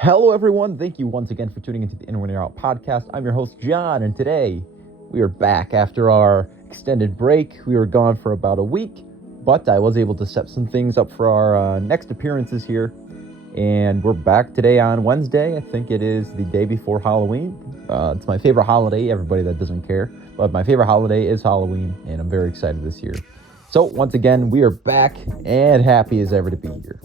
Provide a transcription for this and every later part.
Hello, everyone. Thank you once again for tuning into the In When You're Out podcast. I'm your host, John, and today we are back after our extended break. We were gone for about a week, but I was able to set some things up for our next appearances here. And we're back today on Wednesday. I think it is the day before Halloween. It's my favorite holiday, everybody that doesn't care. But my favorite holiday is Halloween, and I'm very excited this year. So, once again, we are back and happy as ever to be here.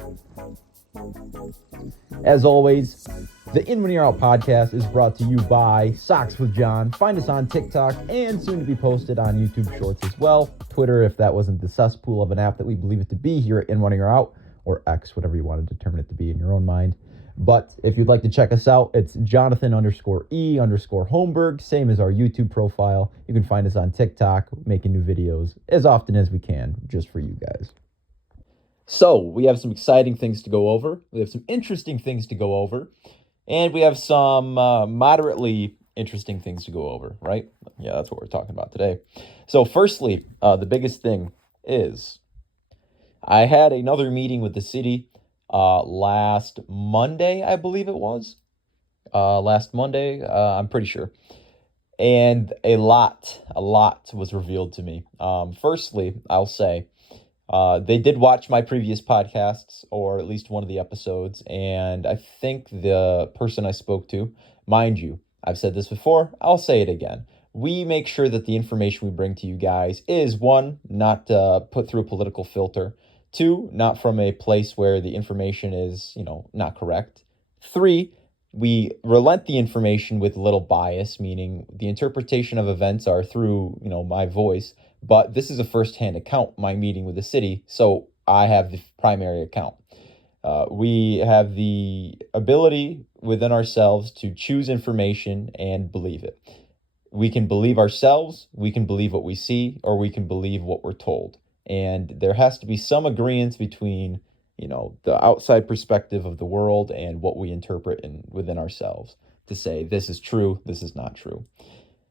As always, the In When You're Out podcast is brought to you by Socks with John. Find us on TikTok and soon to be posted on YouTube Shorts as well. Twitter, if that wasn't the cesspool of an app that we believe it to be here at In When You're Out, or X, whatever you want to determine it to be in your own mind. But if you'd like to check us out, it's Jonathan_E_Holmberg, same as our YouTube profile. You can find us on TikTok, making new videos as often as we can, just for you guys. So, we have some exciting things to go over. We have some interesting things to go over. And we have some moderately interesting things to go over, right? Yeah, that's what we're talking about today. So, firstly, the biggest thing is I had another meeting with the city last Monday, I believe it was. Last Monday, I'm pretty sure. And a lot was revealed to me. Firstly, I'll say, they did watch my previous podcasts, or at least one of the episodes, and I think the person I spoke to, mind you, I've said this before, I'll say it again. We make sure that the information we bring to you guys is, one, not put through a political filter, two, not from a place where the information is, not correct, three, we relent the information with little bias, meaning the interpretation of events are through, my voice. But this is a first-hand account, my meeting with the city, so I have the primary account. We have the ability within ourselves to choose information and believe it. We can believe ourselves, we can believe what we see, or we can believe what we're told. And there has to be some agreement between, the outside perspective of the world and what we interpret within ourselves to say this is true, this is not true.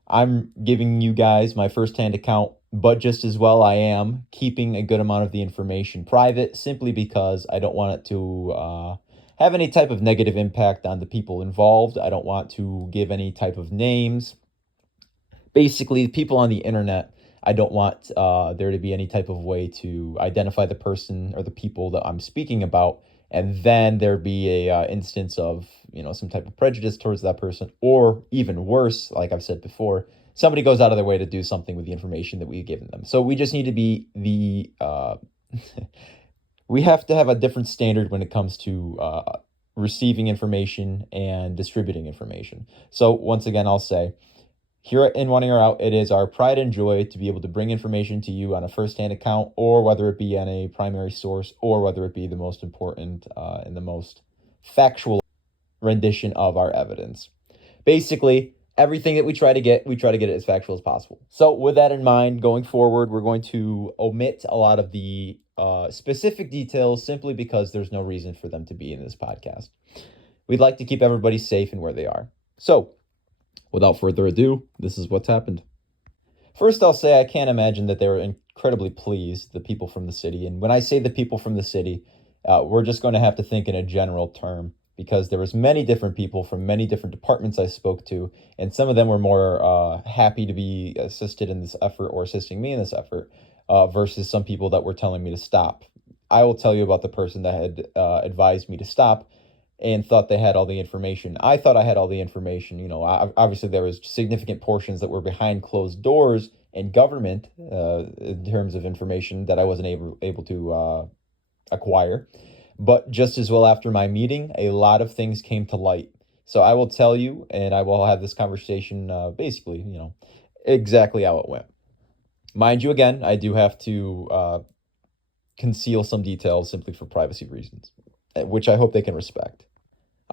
I'm giving you guys my first-hand account, but just as well I am keeping a good amount of the information private simply because I don't want it to have any type of negative impact on the people involved. I don't want to give any type of names. Basically, people on the internet, I don't want there to be any type of way to identify the person or the people that I'm speaking about, and then there be a instance of, some type of prejudice towards that person, or even worse, like I've said before, somebody goes out of their way to do something with the information that we've given them. So we just need to be we have to have a different standard when it comes to receiving information and distributing information. So once again, I'll say, here at In When You're Out, it is our pride and joy to be able to bring information to you on a first-hand account, or whether it be on a primary source, or whether it be the most important and the most factual rendition of our evidence. Basically, everything that we try to get it as factual as possible. So with that in mind, going forward, we're going to omit a lot of the specific details simply because there's no reason for them to be in this podcast. We'd like to keep everybody safe and where they are. So, without further ado, this is what's happened. First, I'll say I can't imagine that they were incredibly pleased, the people from the city. And when I say the people from the city, we're just going to have to think in a general term, because there was many different people from many different departments I spoke to, and some of them were more happy to be assisted in this effort or assisting me in this effort, versus some people that were telling me to stop. I will tell you about the person that had advised me to stop and thought they had all the information. I thought I had all the information. Obviously there was significant portions that were behind closed doors in government in terms of information that I wasn't able to acquire. But just as well, after my meeting, a lot of things came to light. So I will tell you, and I will have this conversation basically, exactly how it went. Mind you, again, I do have to conceal some details simply for privacy reasons, which I hope they can respect.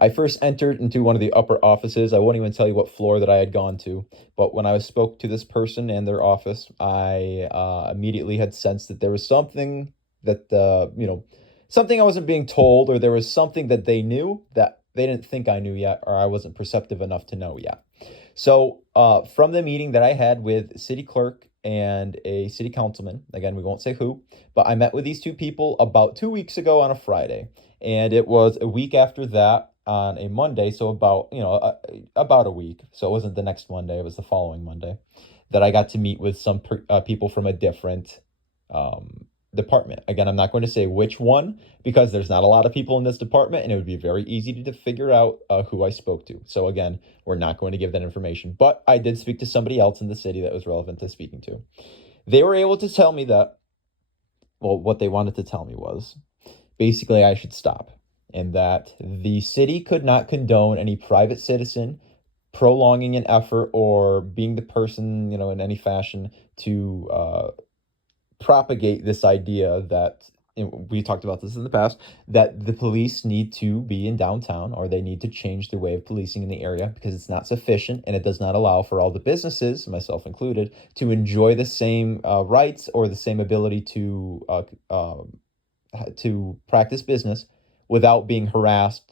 I first entered into one of the upper offices. I won't even tell you what floor that I had gone to, but when I spoke to this person and their office, I immediately had sensed that there was something that, something I wasn't being told, or there was something that they knew that they didn't think I knew yet, or I wasn't perceptive enough to know yet. So from the meeting that I had with city clerk and a city councilman, again, we won't say who, but I met with these two people about 2 weeks ago on a Friday. And it was a week after that on a Monday, so about a week. So it wasn't the next Monday; it was the following Monday that I got to meet with some people from a different um, department. Again, I'm not going to say which one because there's not a lot of people in this department, and it would be very easy to figure out who I spoke to. So again, we're not going to give that information. But I did speak to somebody else in the city that was relevant to speaking to. They were able to tell me that, well, what they wanted to tell me was basically I should stop, and that the city could not condone any private citizen prolonging an effort or being the person, in any fashion to propagate this idea that, we talked about this in the past, that the police need to be in downtown or they need to change their way of policing in the area because it's not sufficient and it does not allow for all the businesses, myself included, to enjoy the same rights or the same ability to practice business without being harassed,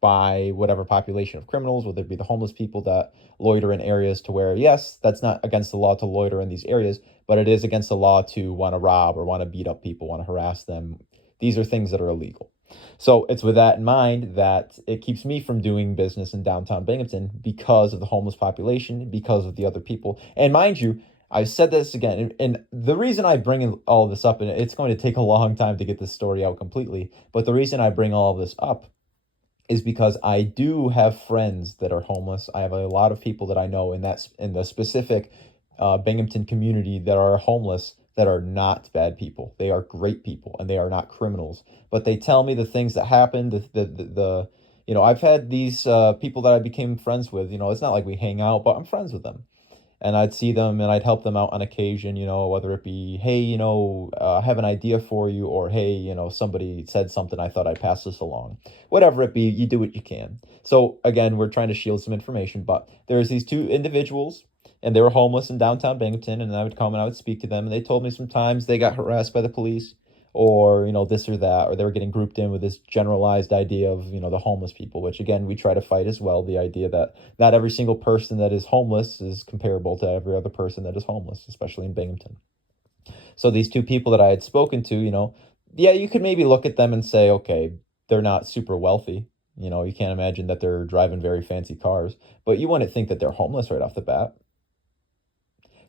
by whatever population of criminals, whether it be the homeless people that loiter in areas to where, yes, that's not against the law to loiter in these areas, but it is against the law to want to rob or want to beat up people, want to harass them. These are things that are illegal. So it's with that in mind that it keeps me from doing business in downtown Binghamton because of the homeless population, because of the other people. And mind you, I've said this again, and the reason I bring all of this up, and it's going to take a long time to get this story out completely, but the reason I bring all of this up is because I do have friends that are homeless. I have a lot of people that I know in the specific Binghamton community that are homeless that are not bad people. They are great people and they are not criminals. But they tell me the things that happened. I've had these people that I became friends with. It's not like we hang out, but I'm friends with them, and I'd see them and I'd help them out on occasion, whether it be, hey, I have an idea for you, or hey, somebody said something, I thought I'd pass this along. Whatever it be, you do what you can. So again, we're trying to shield some information, but there's these two individuals and they were homeless in downtown Binghamton, and I would come and I would speak to them, and they told me sometimes they got harassed by the police, or this or that, or they were getting grouped in with this generalized idea of the homeless people, which again we try to fight as well, the idea that not every single person that is homeless is comparable to every other person that is homeless, especially in Binghamton. So these two people that I had spoken to, yeah, you could maybe look at them and say, okay, they're not super wealthy. You can't imagine that they're driving very fancy cars, but you wouldn't think that they're homeless right off the bat.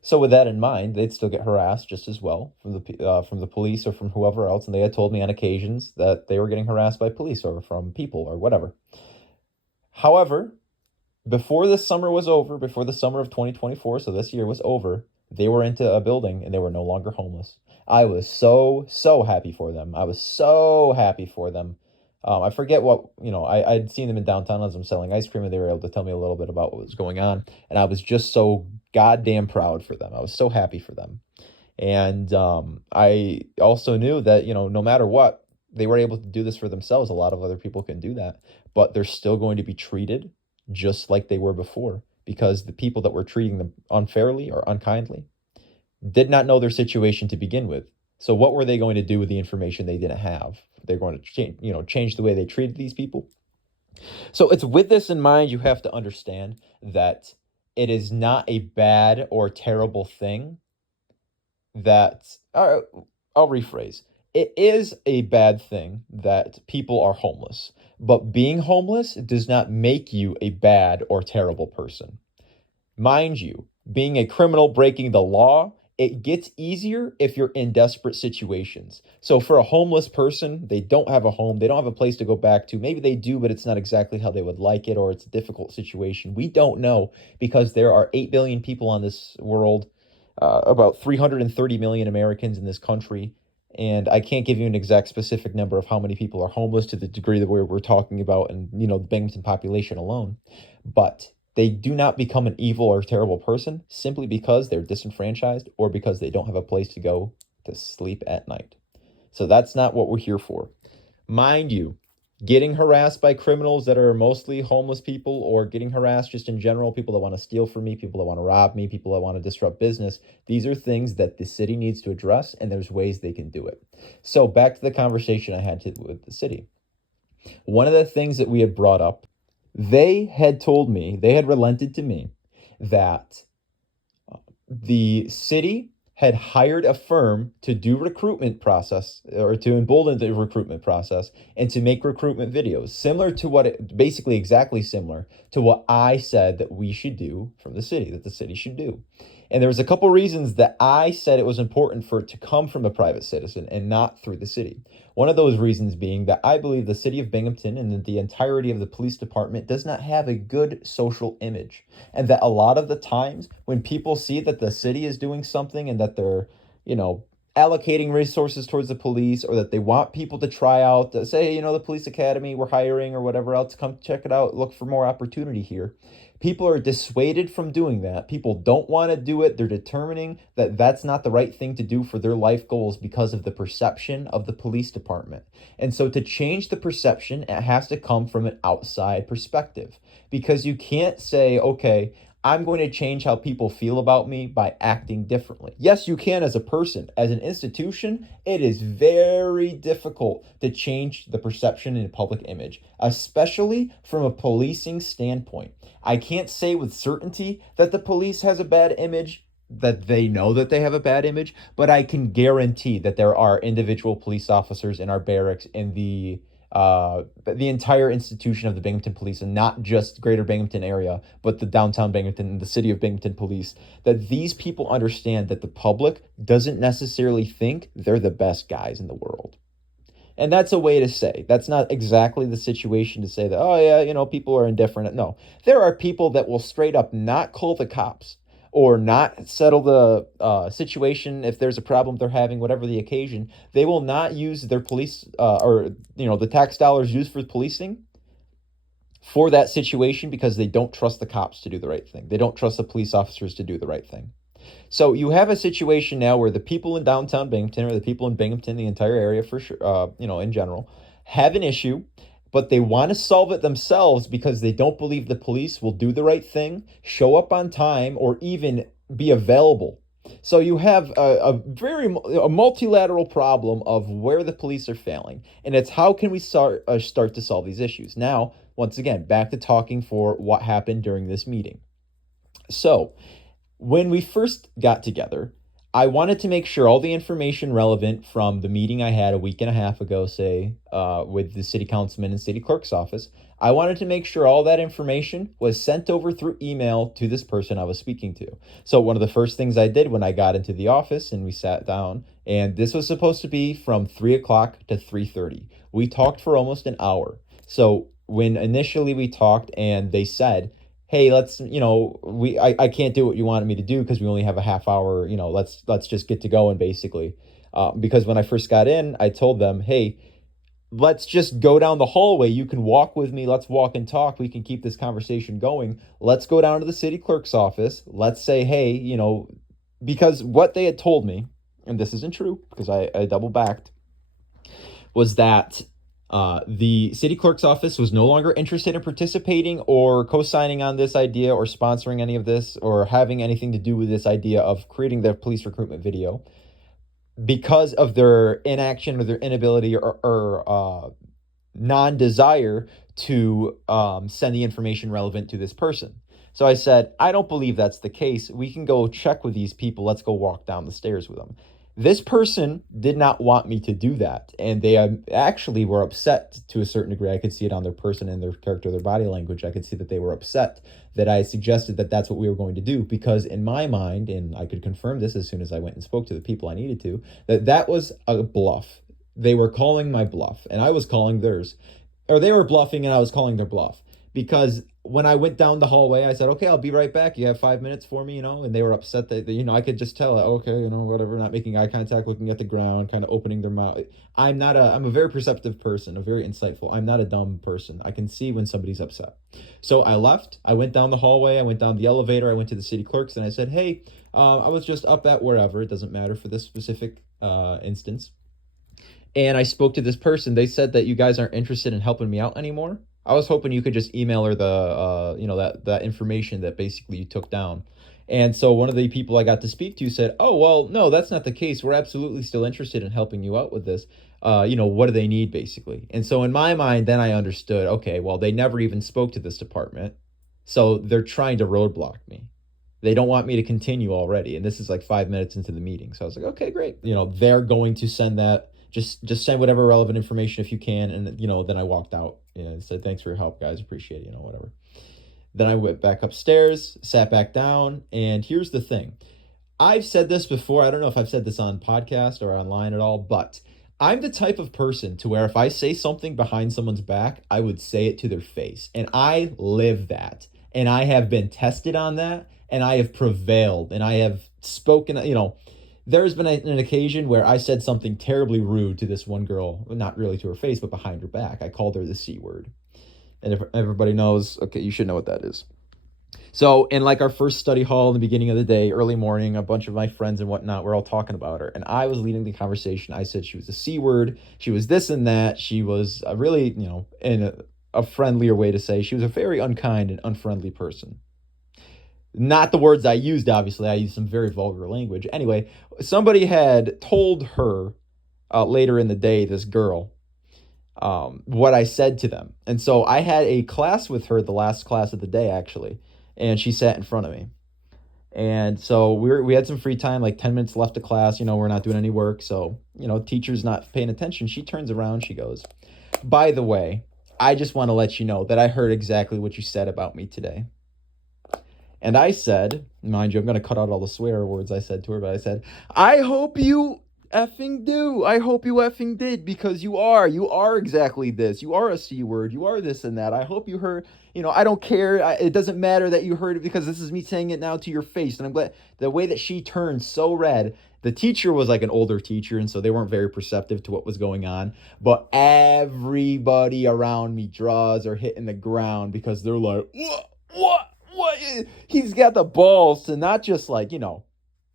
So with that in mind, they'd still get harassed just as well from the police or from whoever else, and they had told me on occasions that they were getting harassed by police or from people or whatever. However, before this summer was over, before the summer of 2024, so this year was over, they were into a building and they were no longer homeless. I was so happy for them. I was so happy for them. I forget what, I'd seen them in downtown as I'm selling ice cream, and they were able to tell me a little bit about what was going on. And I was just so goddamn proud for them. I was so happy for them. And I also knew that, no matter what, they were able to do this for themselves. A lot of other people can do that, but they're still going to be treated just like they were before, because the people that were treating them unfairly or unkindly did not know their situation to begin with. So what were they going to do with the information they didn't have? They're going to change the way they treated these people. So it's with this in mind, you have to understand that it is not a bad or terrible thing that, I'll rephrase. It is a bad thing that people are homeless, but being homeless does not make you a bad or terrible person. Mind you, being a criminal breaking the law, it gets easier if you're in desperate situations. So for a homeless person, they don't have a home, they don't have a place to go back to. Maybe they do, but it's not exactly how they would like it, or it's a difficult situation. We don't know, because there are 8 billion people on this world, about 330 million Americans in this country. And I can't give you an exact specific number of how many people are homeless to the degree that we're talking about, and the Binghamton population alone. But they do not become an evil or terrible person simply because they're disenfranchised or because they don't have a place to go to sleep at night. So that's not what we're here for. Mind you, getting harassed by criminals that are mostly homeless people, or getting harassed just in general, people that want to steal from me, people that want to rob me, people that want to disrupt business, these are things that the city needs to address, and there's ways they can do it. So back to the conversation I had with the city. One of the things that we had brought up, they had told me, they had relented to me that the city had hired a firm to do recruitment process or to embolden the recruitment process and to make recruitment videos similar to basically exactly similar to what I said that we should do from the city, that the city should do. And there was a couple reasons that I said it was important for it to come from a private citizen and not through the city. One of those reasons being that I believe the city of Binghamton and the entirety of the police department does not have a good social image. And that a lot of the times when people see that the city is doing something and that they're, you know, allocating resources towards the police, or that they want people to try out, to say, the police academy, we're hiring or whatever else, come check it out, look for more opportunity here. People are dissuaded from doing that. People don't want to do it. They're determining that that's not the right thing to do for their life goals because of the perception of the police department. And so to change the perception, it has to come from an outside perspective, because you can't say, okay, I'm going to change how people feel about me by acting differently. Yes, you can as a person. As an institution, it is very difficult to change the perception and public image, especially from a policing standpoint. I can't say with certainty that the police has a bad image, that they know that they have a bad image, but I can guarantee that there are individual police officers in our barracks, in the entire institution of the Binghamton Police, and not just greater Binghamton area, but the downtown Binghamton and the city of Binghamton Police, that these people understand that the public doesn't necessarily think they're the best guys in the world. And that's a way to say, that's not exactly the situation to say that, oh yeah, people are indifferent. No, there are people that will straight up not call the cops or not settle the situation if there's a problem they're having, whatever the occasion. They will not use their police or the tax dollars used for policing for that situation, because they don't trust the cops to do the right thing. They don't trust the police officers to do the right thing. So you have a situation now where the people in downtown Binghamton, or the people in Binghamton, the entire area for sure, in general, have an issue, but they want to solve it themselves because they don't believe the police will do the right thing, show up on time, or even be available. So you have a multilateral problem of where the police are failing, and it's how can we start to solve these issues. Now, once again, back to talking for what happened during this meeting. So when we first got together, I wanted to make sure all the information relevant from the meeting I had a week and a half ago, say, with the city councilman and city clerk's office, I wanted to make sure all that information was sent over through email to this person I was speaking to. So one of the first things I did when I got into the office and we sat down, and this was supposed to be from 3 o'clock to 3:30. We talked for almost an hour. So when initially we talked and they said, hey, let's, I can't do what you wanted me to do because we only have a half hour, let's just get to going, basically. Because when I first got in, I told them, hey, let's just go down the hallway. You can walk with me. Let's walk and talk. We can keep this conversation going. Let's go down to the city clerk's office. Let's say, hey, because what they had told me, and this isn't true because I double backed, was that the city clerk's office was no longer interested in participating or co-signing on this idea or sponsoring any of this or having anything to do with this idea of creating the police recruitment video, because of their inaction or their inability or non-desire to send the information relevant to this person. So I said, I don't believe that's the case. We can go check with these people. Let's go walk down the stairs with them. This person did not want me to do that, and they actually were upset to a certain degree. I could see it on their person and their character, their body language. I could see that they were upset that I suggested that that's what we were going to do, because in my mind, and I could confirm this as soon as I went and spoke to the people I needed to, that was a bluff. They were calling my bluff, and I was calling theirs. Or they were bluffing, and I was calling their bluff. Because when I went down the hallway, I said, okay, I'll be right back. You have 5 minutes for me, and they were upset that, I could just tell, okay, whatever, not making eye contact, looking at the ground, kind of opening their mouth. I'm a very perceptive person, a very insightful. I'm not a dumb person. I can see when somebody's upset. So I left. I went down the hallway. I went down the elevator. I went to the city clerks and I said, hey, I was just up at wherever. It doesn't matter for this specific instance. And I spoke to this person. They said that you guys aren't interested in helping me out anymore. I was hoping you could just email her that information that basically you took down. And so one of the people I got to speak to said, oh, well, no, that's not the case. We're absolutely still interested in helping you out with this. What do they need, basically? And so in my mind, then I understood, okay, well, they never even spoke to this department. So they're trying to roadblock me. They don't want me to continue already. And this is like 5 minutes into the meeting. So I was like, okay, great. They're going to send that. Just send whatever relevant information if you can. And, then I walked out and said, thanks for your help, guys. Appreciate it, whatever. Then I went back upstairs, sat back down. And here's the thing. I've said this before. I don't know if I've said this on podcast or online at all, but I'm the type of person to where if I say something behind someone's back, I would say it to their face. And I live that. And I have been tested on that. And I have prevailed. And I have spoken, there's been an occasion where I said something terribly rude to this one girl, not really to her face, but behind her back. I called her the C word. And if everybody knows, okay, you should know what that is. So in like our first study hall in the beginning of the day, early morning, a bunch of my friends and whatnot, we're all talking about her. And I was leading the conversation. I said she was a C word. She was this and that. She was a really, in a friendlier way to say, she was a very unkind and unfriendly person. Not the words I used, obviously. I used some very vulgar language. Anyway, somebody had told her later in the day, this girl, what I said to them. And so I had a class with her, the last class of the day, actually. And she sat in front of me. And so we had some free time, like 10 minutes left of class. We're not doing any work. So, teacher's not paying attention. She turns around. She goes, by the way, I just want to let you know that I heard exactly what you said about me today. And I said, mind you, I'm going to cut out all the swear words I said to her, but I said, I hope you effing do. I hope you effing did, because you are exactly this. You are a C word. You are this and that. I hope you heard, I don't care. It doesn't matter that you heard it, because this is me saying it now to your face. And I'm glad the way that she turned so red. The teacher was like an older teacher, and so they weren't very perceptive to what was going on. But everybody around me draws are hitting the ground because they're like, what? He's got the balls to not just like,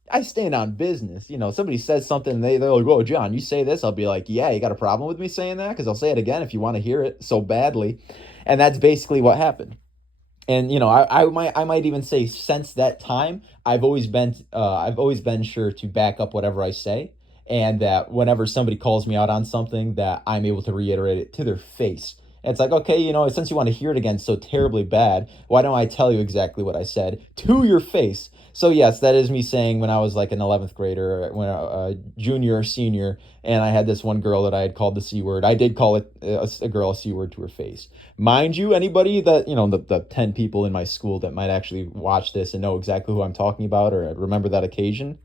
I stand on business. Somebody says something and they're like, oh, John, you say this. I'll be like, yeah, you got a problem with me saying that? Because I'll say it again if you want to hear it so badly. And that's basically what happened. And, I might even say since that time, I've always been sure to back up whatever I say. And that whenever somebody calls me out on something, that I'm able to reiterate it to their face. And it's like, okay, since you want to hear it again so terribly bad, why don't I tell you exactly what I said to your face? So yes, that is me saying when I was like an 11th grader, when a junior or senior, and I had this one girl that I had called the C word. I did call it a girl a C word to her face. Mind you, anybody that, the 10 people in my school that might actually watch this and know exactly who I'm talking about or remember that occasion,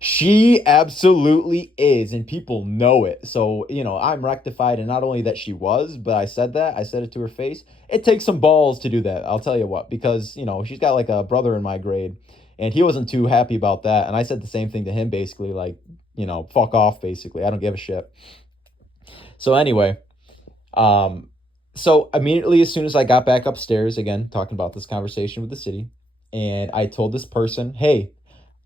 she absolutely is, and people know it. So, I'm rectified, and not only that she was, but I said it to her face. It takes some balls to do that, I'll tell you what, because, she's got like a brother in my grade, and he wasn't too happy about that, and I said the same thing to him, basically, like, fuck off, basically. I don't give a shit. So anyway, so immediately as soon as I got back upstairs, again, talking about this conversation with the city, and I told this person, hey,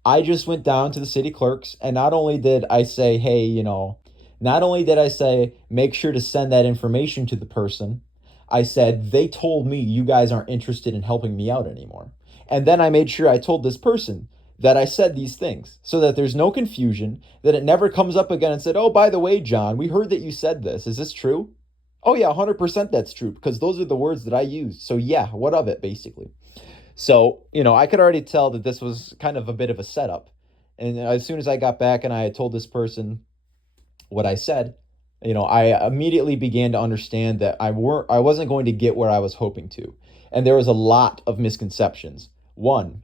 I just went down to the city clerks, and not only did I say, hey, not only did I say, make sure to send that information to the person, I said, they told me you guys aren't interested in helping me out anymore. And then I made sure I told this person that I said these things so that there's no confusion, that it never comes up again and said, oh, by the way, John, we heard that you said this. Is this true? Oh, yeah, 100% that's true, because those are the words that I used. So, yeah, what of it, basically? So, I could already tell that this was kind of a bit of a setup. And as soon as I got back and I had told this person what I said, I immediately began to understand that I wasn't going to get where I was hoping to. And there was a lot of misconceptions. One,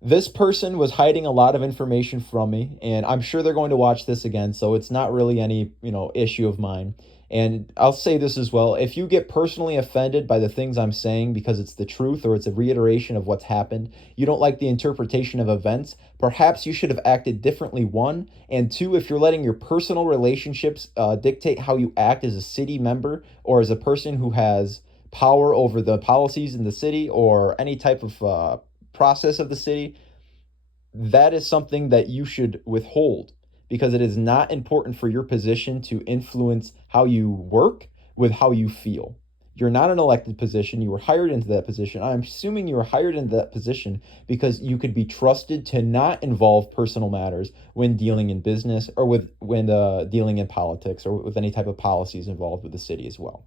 this person was hiding a lot of information from me, and I'm sure they're going to watch this again, so it's not really any, issue of mine. And I'll say this as well. If you get personally offended by the things I'm saying because it's the truth or it's a reiteration of what's happened, you don't like the interpretation of events, perhaps you should have acted differently, one. And two, if you're letting your personal relationships dictate how you act as a city member or as a person who has power over the policies in the city or any type of process of the city, that is something that you should withhold, because it is not important for your position to influence how you work with how you feel. You're not an elected position. You were hired into that position. I'm assuming you were hired into that position because you could be trusted to not involve personal matters when dealing in business or when dealing in politics or with any type of policies involved with the city as well.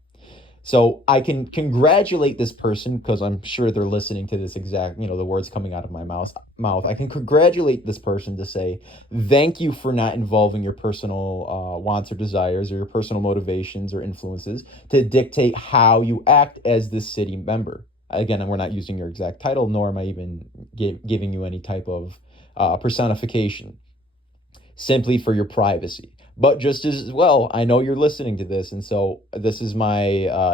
So I can congratulate this person because I'm sure they're listening to this exact, the words coming out of my mouth. I can congratulate this person to say, thank you for not involving your personal wants or desires or your personal motivations or influences to dictate how you act as this city member. Again, we're not using your exact title, nor am I even giving you any type of personification, simply for your privacy. But just as well, I know you're listening to this, and so this is my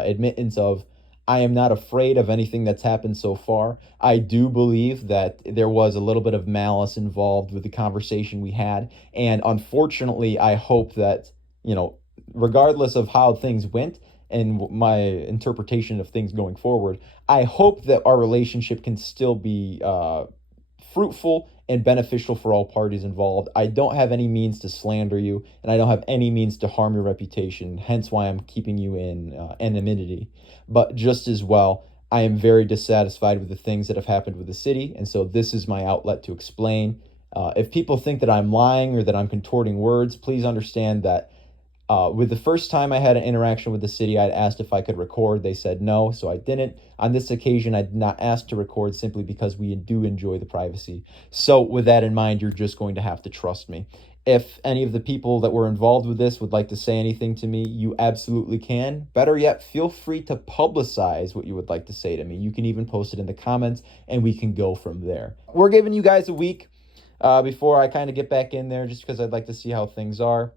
admittance of I am not afraid of anything that's happened so far. I do believe that there was a little bit of malice involved with the conversation we had, and unfortunately, I hope that, regardless of how things went and my interpretation of things going forward, I hope that our relationship can still be fruitful and beneficial for all parties involved. I don't have any means to slander you, and I don't have any means to harm your reputation, hence why I'm keeping you in anonymity. But just as well, I am very dissatisfied with the things that have happened with the city, and so this is my outlet to explain. If people think that I'm lying or that I'm contorting words, please understand that with the first time I had an interaction with the city, I asked if I could record. They said no, so I didn't. On this occasion, I did not ask to record simply because we do enjoy the privacy. So with that in mind, you're just going to have to trust me. If any of the people that were involved with this would like to say anything to me, you absolutely can. Better yet, feel free to publicize what you would like to say to me. You can even post it in the comments, and we can go from there. We're giving you guys a week before I kind of get back in there, just because I'd like to see how things are.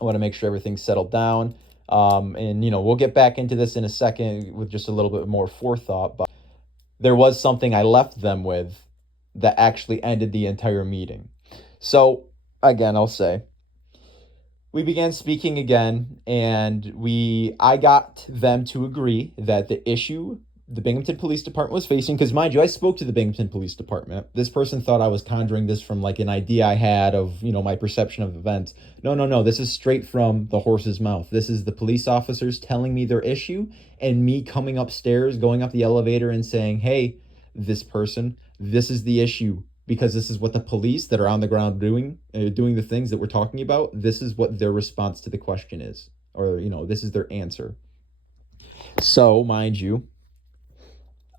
I want to make sure everything's settled down. And, we'll get back into this in a second with just a little bit more forethought. But there was something I left them with that actually ended the entire meeting. So, again, I'll say, we began speaking again, and I got them to agree that the issue the Binghamton Police Department was facing, because mind you, I spoke to the Binghamton Police Department. This person thought I was conjuring this from like an idea I had of, my perception of events. No. This is straight from the horse's mouth. This is the police officers telling me their issue and me coming upstairs, going up the elevator and saying, hey, this is the issue, because this is what the police that are on the ground doing the things that we're talking about. This is what their response to the question is, or, this is their answer. So, mind you,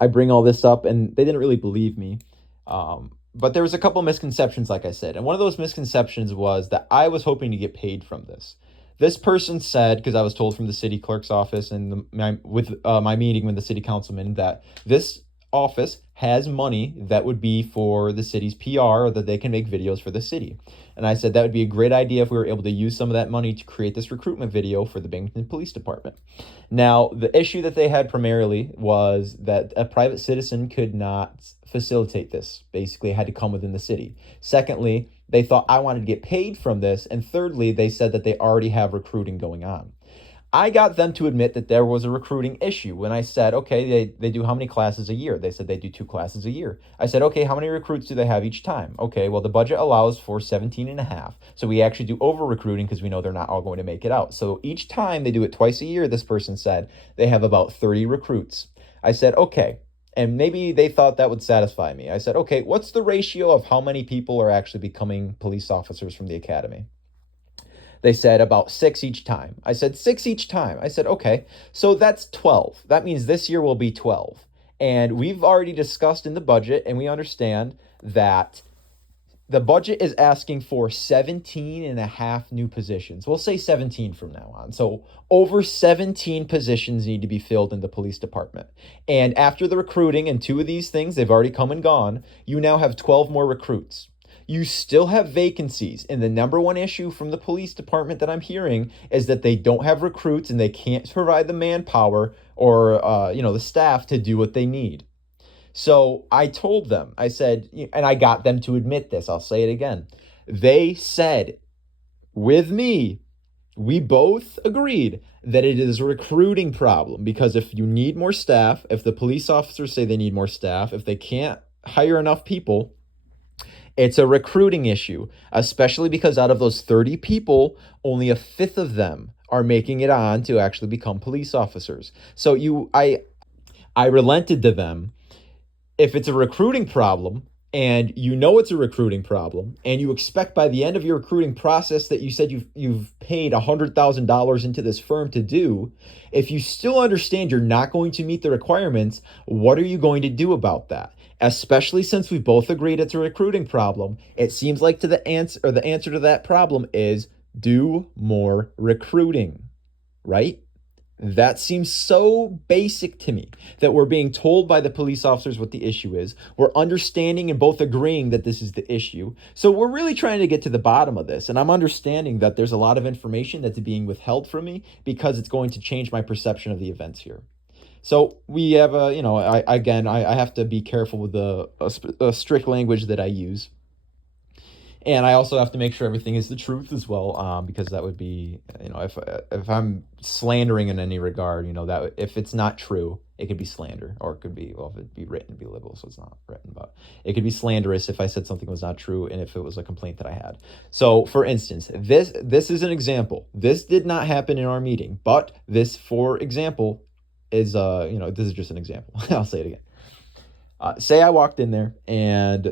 I bring all this up, and they didn't really believe me. But there was a couple misconceptions, like I said. And one of those misconceptions was that I was hoping to get paid from this. This person said, because I was told from the city clerk's office and with my meeting with the city councilman, that this office has money that would be for the city's PR, or that they can make videos for the city. And I said that would be a great idea if we were able to use some of that money to create this recruitment video for the Binghamton Police Department. Now, the issue that they had primarily was that a private citizen could not facilitate this. Basically, it had to come within the city. Secondly, they thought I wanted to get paid from this. And thirdly, they said that they already have recruiting going on. I got them to admit that there was a recruiting issue. When I said, okay, they do how many classes a year? They said they do 2 classes a year. I said, okay, how many recruits do they have each time? Okay, well, the budget allows for 17 and a half. So we actually do over recruiting because we know they're not all going to make it out. So each time they do it twice a year, this person said, they have about 30 recruits. I said, okay. And maybe they thought that would satisfy me. I said, okay, what's the ratio of how many people are actually becoming police officers from the academy? They said about 6 each time. I said 6 each time. I said, okay, so that's 12. That means this year will be 12. And we've already discussed in the budget, and we understand that the budget is asking for 17 and a half new positions. We'll say 17 from now on. So over 17 positions need to be filled in the police department. And after the recruiting and 2 of these things, they've already come and gone, you now have 12 more recruits. You still have vacancies. And the number one issue from the police department that I'm hearing is that they don't have recruits and they can't provide the manpower or, the staff to do what they need. So I told them, I said, and I got them to admit this. I'll say it again. They said with me, we both agreed that it is a recruiting problem, because if you need more staff, if the police officers say they need more staff, if they can't hire enough people, it's a recruiting issue, especially because out of those 30 people, only a fifth of them are making it on to actually become police officers. So I relented to them. If it's a recruiting problem, and you know it's a recruiting problem, and you expect by the end of your recruiting process that you said you've paid $100,000 into this firm to do, if you still understand you're not going to meet the requirements, what are you going to do about that? Especially since we both agreed it's a recruiting problem, it seems like the answer to that problem is do more recruiting, right? That seems so basic to me that we're being told by the police officers what the issue is. We're understanding and both agreeing that this is the issue. So we're really trying to get to the bottom of this. And I'm understanding that there's a lot of information that's being withheld from me because it's going to change my perception of the events here. So we have a, I have to be careful with a strict language that I use. And I also have to make sure everything is the truth as well, because that would be, if I'm slandering in any regard, that if it's not true, it could be slander, or it could be, well, if it'd be written, it'd be libel, so it's not written, but it could be slanderous if I said something was not true and if it was a complaint that I had. So, for instance, this is an example. This did not happen in our meeting, but this, for example, is this is just an example. I'll say it again. Say I walked in there and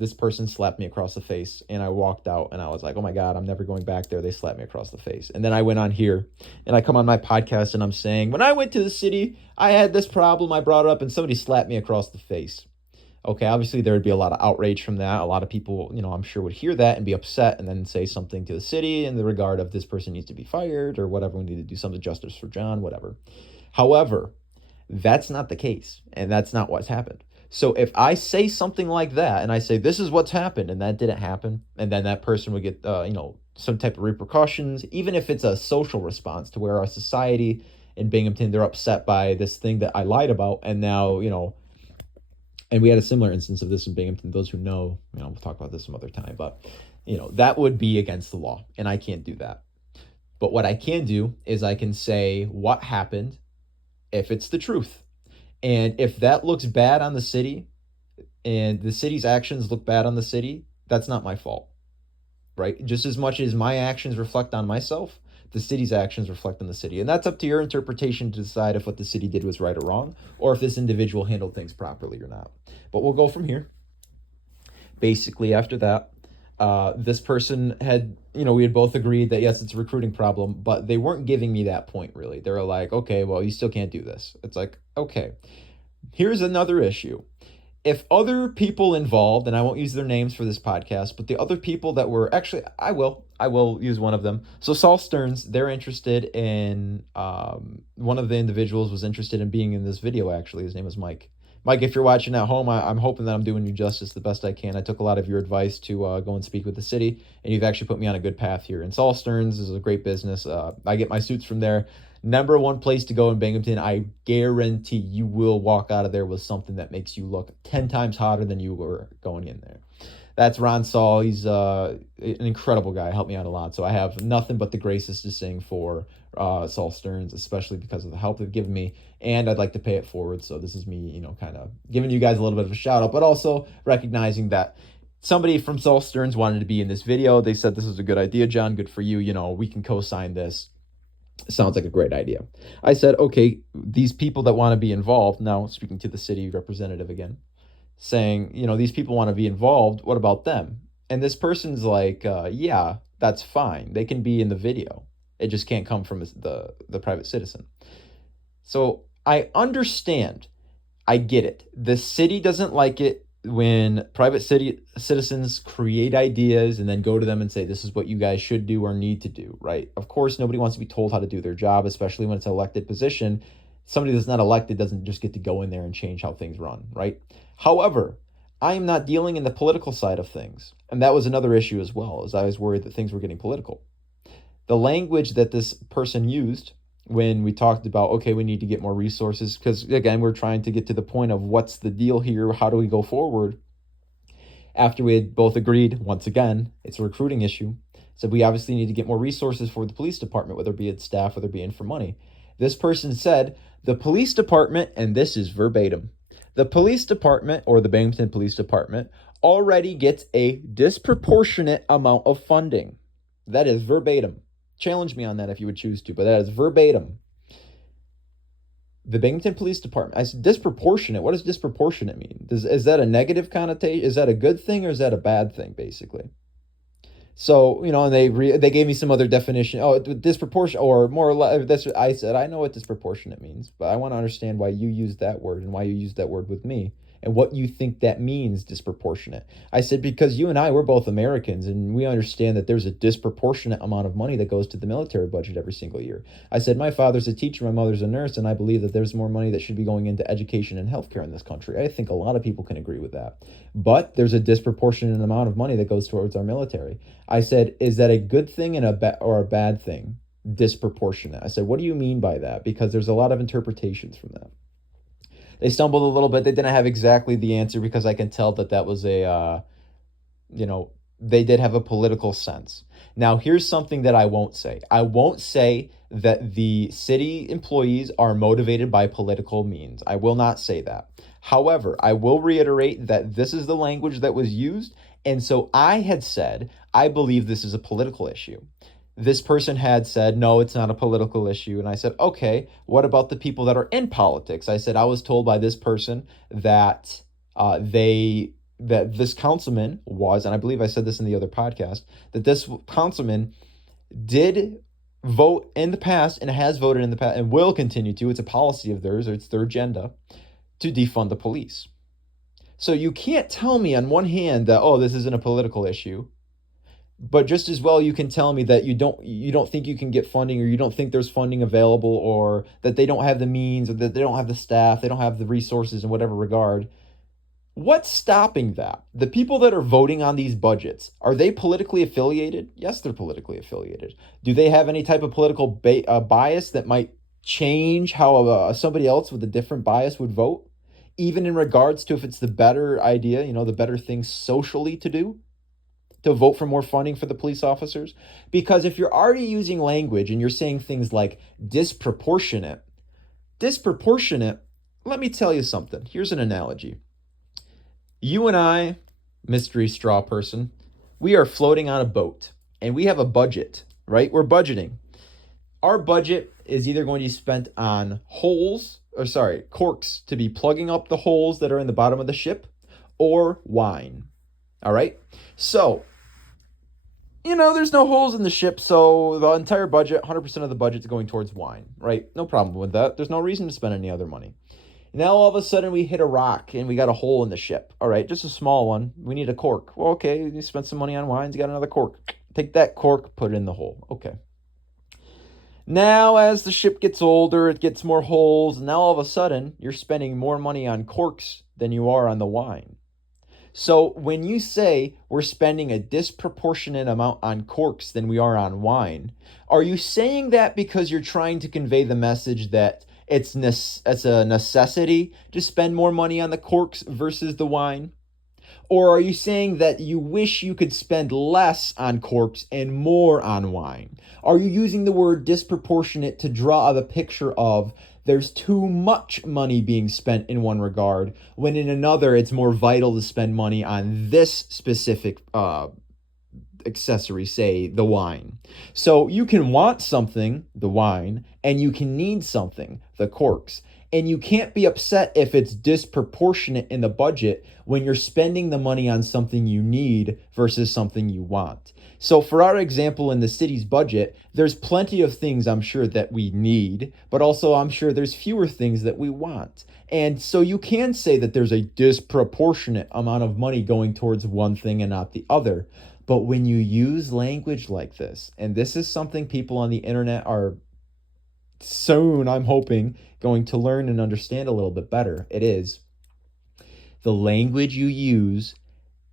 this person slapped me across the face, and I walked out and I was like, oh my God, I'm never going back there. They slapped me across the face. And then I went on here and I come on my podcast and I'm saying, when I went to the city, I had this problem. I brought it up and somebody slapped me across the face. Okay, obviously there would be a lot of outrage from that. A lot of people, I'm sure would hear that and be upset and then say something to the city in the regard of this person needs to be fired or whatever. We need to do something, justice for John, whatever. However, that's not the case, and that's not what's happened. So if I say something like that and I say, this is what's happened, and that didn't happen, and then that person would get, some type of repercussions, even if it's a social response to where our society in Binghamton, they're upset by this thing that I lied about. And now, and we had a similar instance of this in Binghamton. Those who know, we'll talk about this some other time, but, that would be against the law, and I can't do that. But what I can do is I can say what happened if it's the truth. And if that looks bad on the city and the city's actions look bad on the city, that's not my fault, right? Just as much as my actions reflect on myself, the city's actions reflect on the city. And that's up to your interpretation to decide if what the city did was right or wrong, or if this individual handled things properly or not. But we'll go from here. Basically, after that, this person had, we had both agreed that, yes, it's a recruiting problem, but they weren't giving me that point, really. They were like, okay, well, you still can't do this. It's like, okay, here's another issue. If other people involved, and I won't use their names for this podcast, but the other people that were, actually, I will use one of them. So Saul Stearns, they're interested in, one of the individuals was interested in being in this video, actually. His name was Mike. Mike, if you're watching at home, I'm hoping that I'm doing you justice the best I can. I took a lot of your advice to go and speak with the city, and you've actually put me on a good path here. And Saul Stearns is a great business. I get my suits from there. Number one place to go in Binghamton. I guarantee you will walk out of there with something that makes you look 10 times hotter than you were going in there. That's Ron Saul. He's an incredible guy. Helped me out a lot. So I have nothing but the graces to sing for Saul Stearns, especially because of the help they've given me. And I'd like to pay it forward. So this is me, kind of giving you guys a little bit of a shout out, but also recognizing that somebody from Saul Stearns wanted to be in this video. They said, this is a good idea, John. Good for you. We can co-sign this. Sounds like a great idea. I said, okay, these people that want to be involved, now speaking to the city representative again, saying, these people want to be involved. What about them? And this person's like, yeah, that's fine. They can be in the video. It just can't come from the private citizen. So I understand. I get it. The city doesn't like it when private citizens create ideas and then go to them and say, this is what you guys should do or need to do, right? Of course, nobody wants to be told how to do their job, especially when it's an elected position. Somebody that's not elected doesn't just get to go in there and change how things run, right? However, I am not dealing in the political side of things. And that was another issue as well, as I was worried that things were getting political. The language that this person used when we talked about, okay, we need to get more resources, because again, we're trying to get to the point of what's the deal here? How do we go forward? After we had both agreed, once again, it's a recruiting issue. So we obviously need to get more resources for the police department, whether it be its staff, whether it be in for money. This person said, the police department, and this is verbatim, the police department, or the Binghamton Police Department, already gets a disproportionate amount of funding. That is verbatim. Challenge me on that if you would choose to, but that is verbatim. The Binghamton Police Department. I said disproportionate. What does disproportionate mean? Is that a negative connotation? Is that a good thing or is that a bad thing, basically? So, and they gave me some other definition. Oh, disproportionate, or more or less. That's what I said. I know what disproportionate means, but I want to understand why you use that word and why you use that word with me and what you think that means, disproportionate. I said, because you and I, we're both Americans, and we understand that there's a disproportionate amount of money that goes to the military budget every single year. I said, my father's a teacher, my mother's a nurse, and I believe that there's more money that should be going into education and healthcare in this country. I think a lot of people can agree with that. But there's a disproportionate amount of money that goes towards our military. I said, is that a good thing or a bad thing? Disproportionate. I said, what do you mean by that? Because there's a lot of interpretations from that. They stumbled a little bit. They didn't have exactly the answer because I can tell that was they did have a political sense. Now, here's something that I won't say. I won't say that the city employees are motivated by political means. I will not say that. However, I will reiterate that this is the language that was used. And so I had said, I believe this is a political issue. This person had said, no, it's not a political issue. And I said, okay, what about the people that are in politics? I said, I was told by this person that that this councilman was, and I believe I said this in the other podcast, that this councilman did vote in the past and has voted in the past and will continue to, it's a policy of theirs, or it's their agenda, to defund the police. So you can't tell me on one hand that, oh, this isn't a political issue, but just as well you can tell me that you don't think you can get funding, or you don't think there's funding available, or that they don't have the means, or that they don't have the staff, they don't have the resources in whatever regard. What's stopping that? The people that are voting on these budgets, are they politically affiliated? Yes, they're politically affiliated. Do they have any type of political bias that might change how somebody else with a different bias would vote? Even in regards to if it's the better idea, the better thing socially to do, to vote for more funding for the police officers? Because if you're already using language and you're saying things like disproportionate, let me tell you something. Here's an analogy. You and I, mystery straw person, we are floating on a boat and we have a budget, right? We're budgeting. Our budget is either going to be spent on corks to be plugging up the holes that are in the bottom of the ship, or wine. All right. So, there's no holes in the ship. So the entire budget, 100% of the budget is going towards wine, right? No problem with that. There's no reason to spend any other money. Now, all of a sudden, we hit a rock and we got a hole in the ship. All right, just a small one. We need a cork. Well, okay, you spent some money on wines, you got another cork. Take that cork, put it in the hole. Okay. Now, as the ship gets older, it gets more holes. And now, all of a sudden, you're spending more money on corks than you are on the wine. So when you say we're spending a disproportionate amount on corks than we are on wine, are you saying that because you're trying to convey the message that it's a necessity to spend more money on the corks versus the wine? Or are you saying that you wish you could spend less on corks and more on wine? Are you using the word disproportionate to draw the picture of there's too much money being spent in one regard, when in another it's more vital to spend money on this specific accessory, say the wine? So you can want something, the wine, and you can need something, the corks. And you can't be upset if it's disproportionate in the budget when you're spending the money on something you need versus something you want. So for our example, in the city's budget, there's plenty of things I'm sure that we need, but also I'm sure there's fewer things that we want. And so you can say that there's a disproportionate amount of money going towards one thing and not the other. But when you use language like this, and this is something people on the internet are soon, I'm hoping, going to learn and understand a little bit better, it is the language you use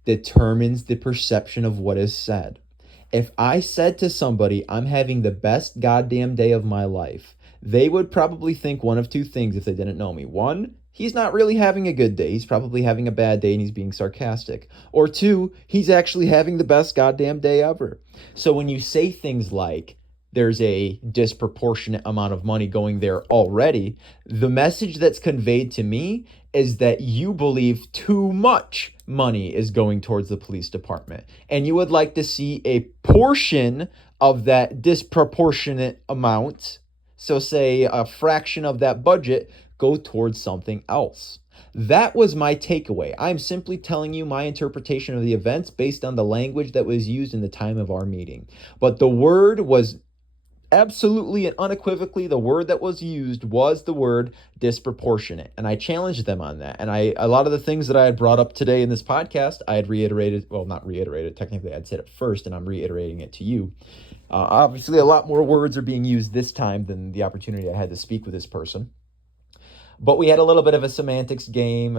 determines the perception of what is said. If I said to somebody, I'm having the best goddamn day of my life, they would probably think one of two things if they didn't know me. One, he's not really having a good day. He's probably having a bad day and he's being sarcastic. Or two, he's actually having the best goddamn day ever. So when you say things like, there's a disproportionate amount of money going there already, the message that's conveyed to me is that you believe too much money is going towards the police department. And you would like to see a portion of that disproportionate amount, so say a fraction of that budget, go towards something else. That was my takeaway. I'm simply telling you my interpretation of the events based on the language that was used in the time of our meeting. But the word was absolutely and unequivocally, the word that was used was the word disproportionate. And I challenged them on that. And a lot of the things that I had brought up today in this podcast, I had reiterated, well, not reiterated, technically I'd said it first, and I'm reiterating it to you. Obviously, a lot more words are being used this time than the opportunity I had to speak with this person. But we had a little bit of a semantics game,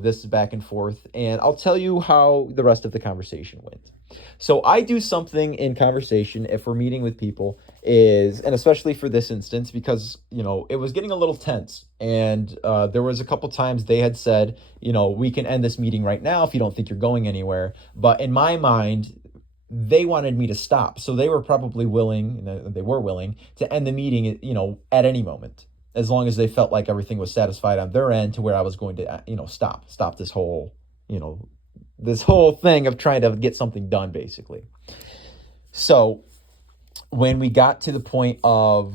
this back and forth. And I'll tell you how the rest of the conversation went. So I do something in conversation if we're meeting with people and especially for this instance, because, it was getting a little tense. And there was a couple times they had said, we can end this meeting right now if you don't think you're going anywhere. But in my mind, they wanted me to stop. So they were probably willing to end the meeting, at any moment, as long as they felt like everything was satisfied on their end to where I was going to, stop this whole, this whole thing of trying to get something done, basically. So when we got to the point of,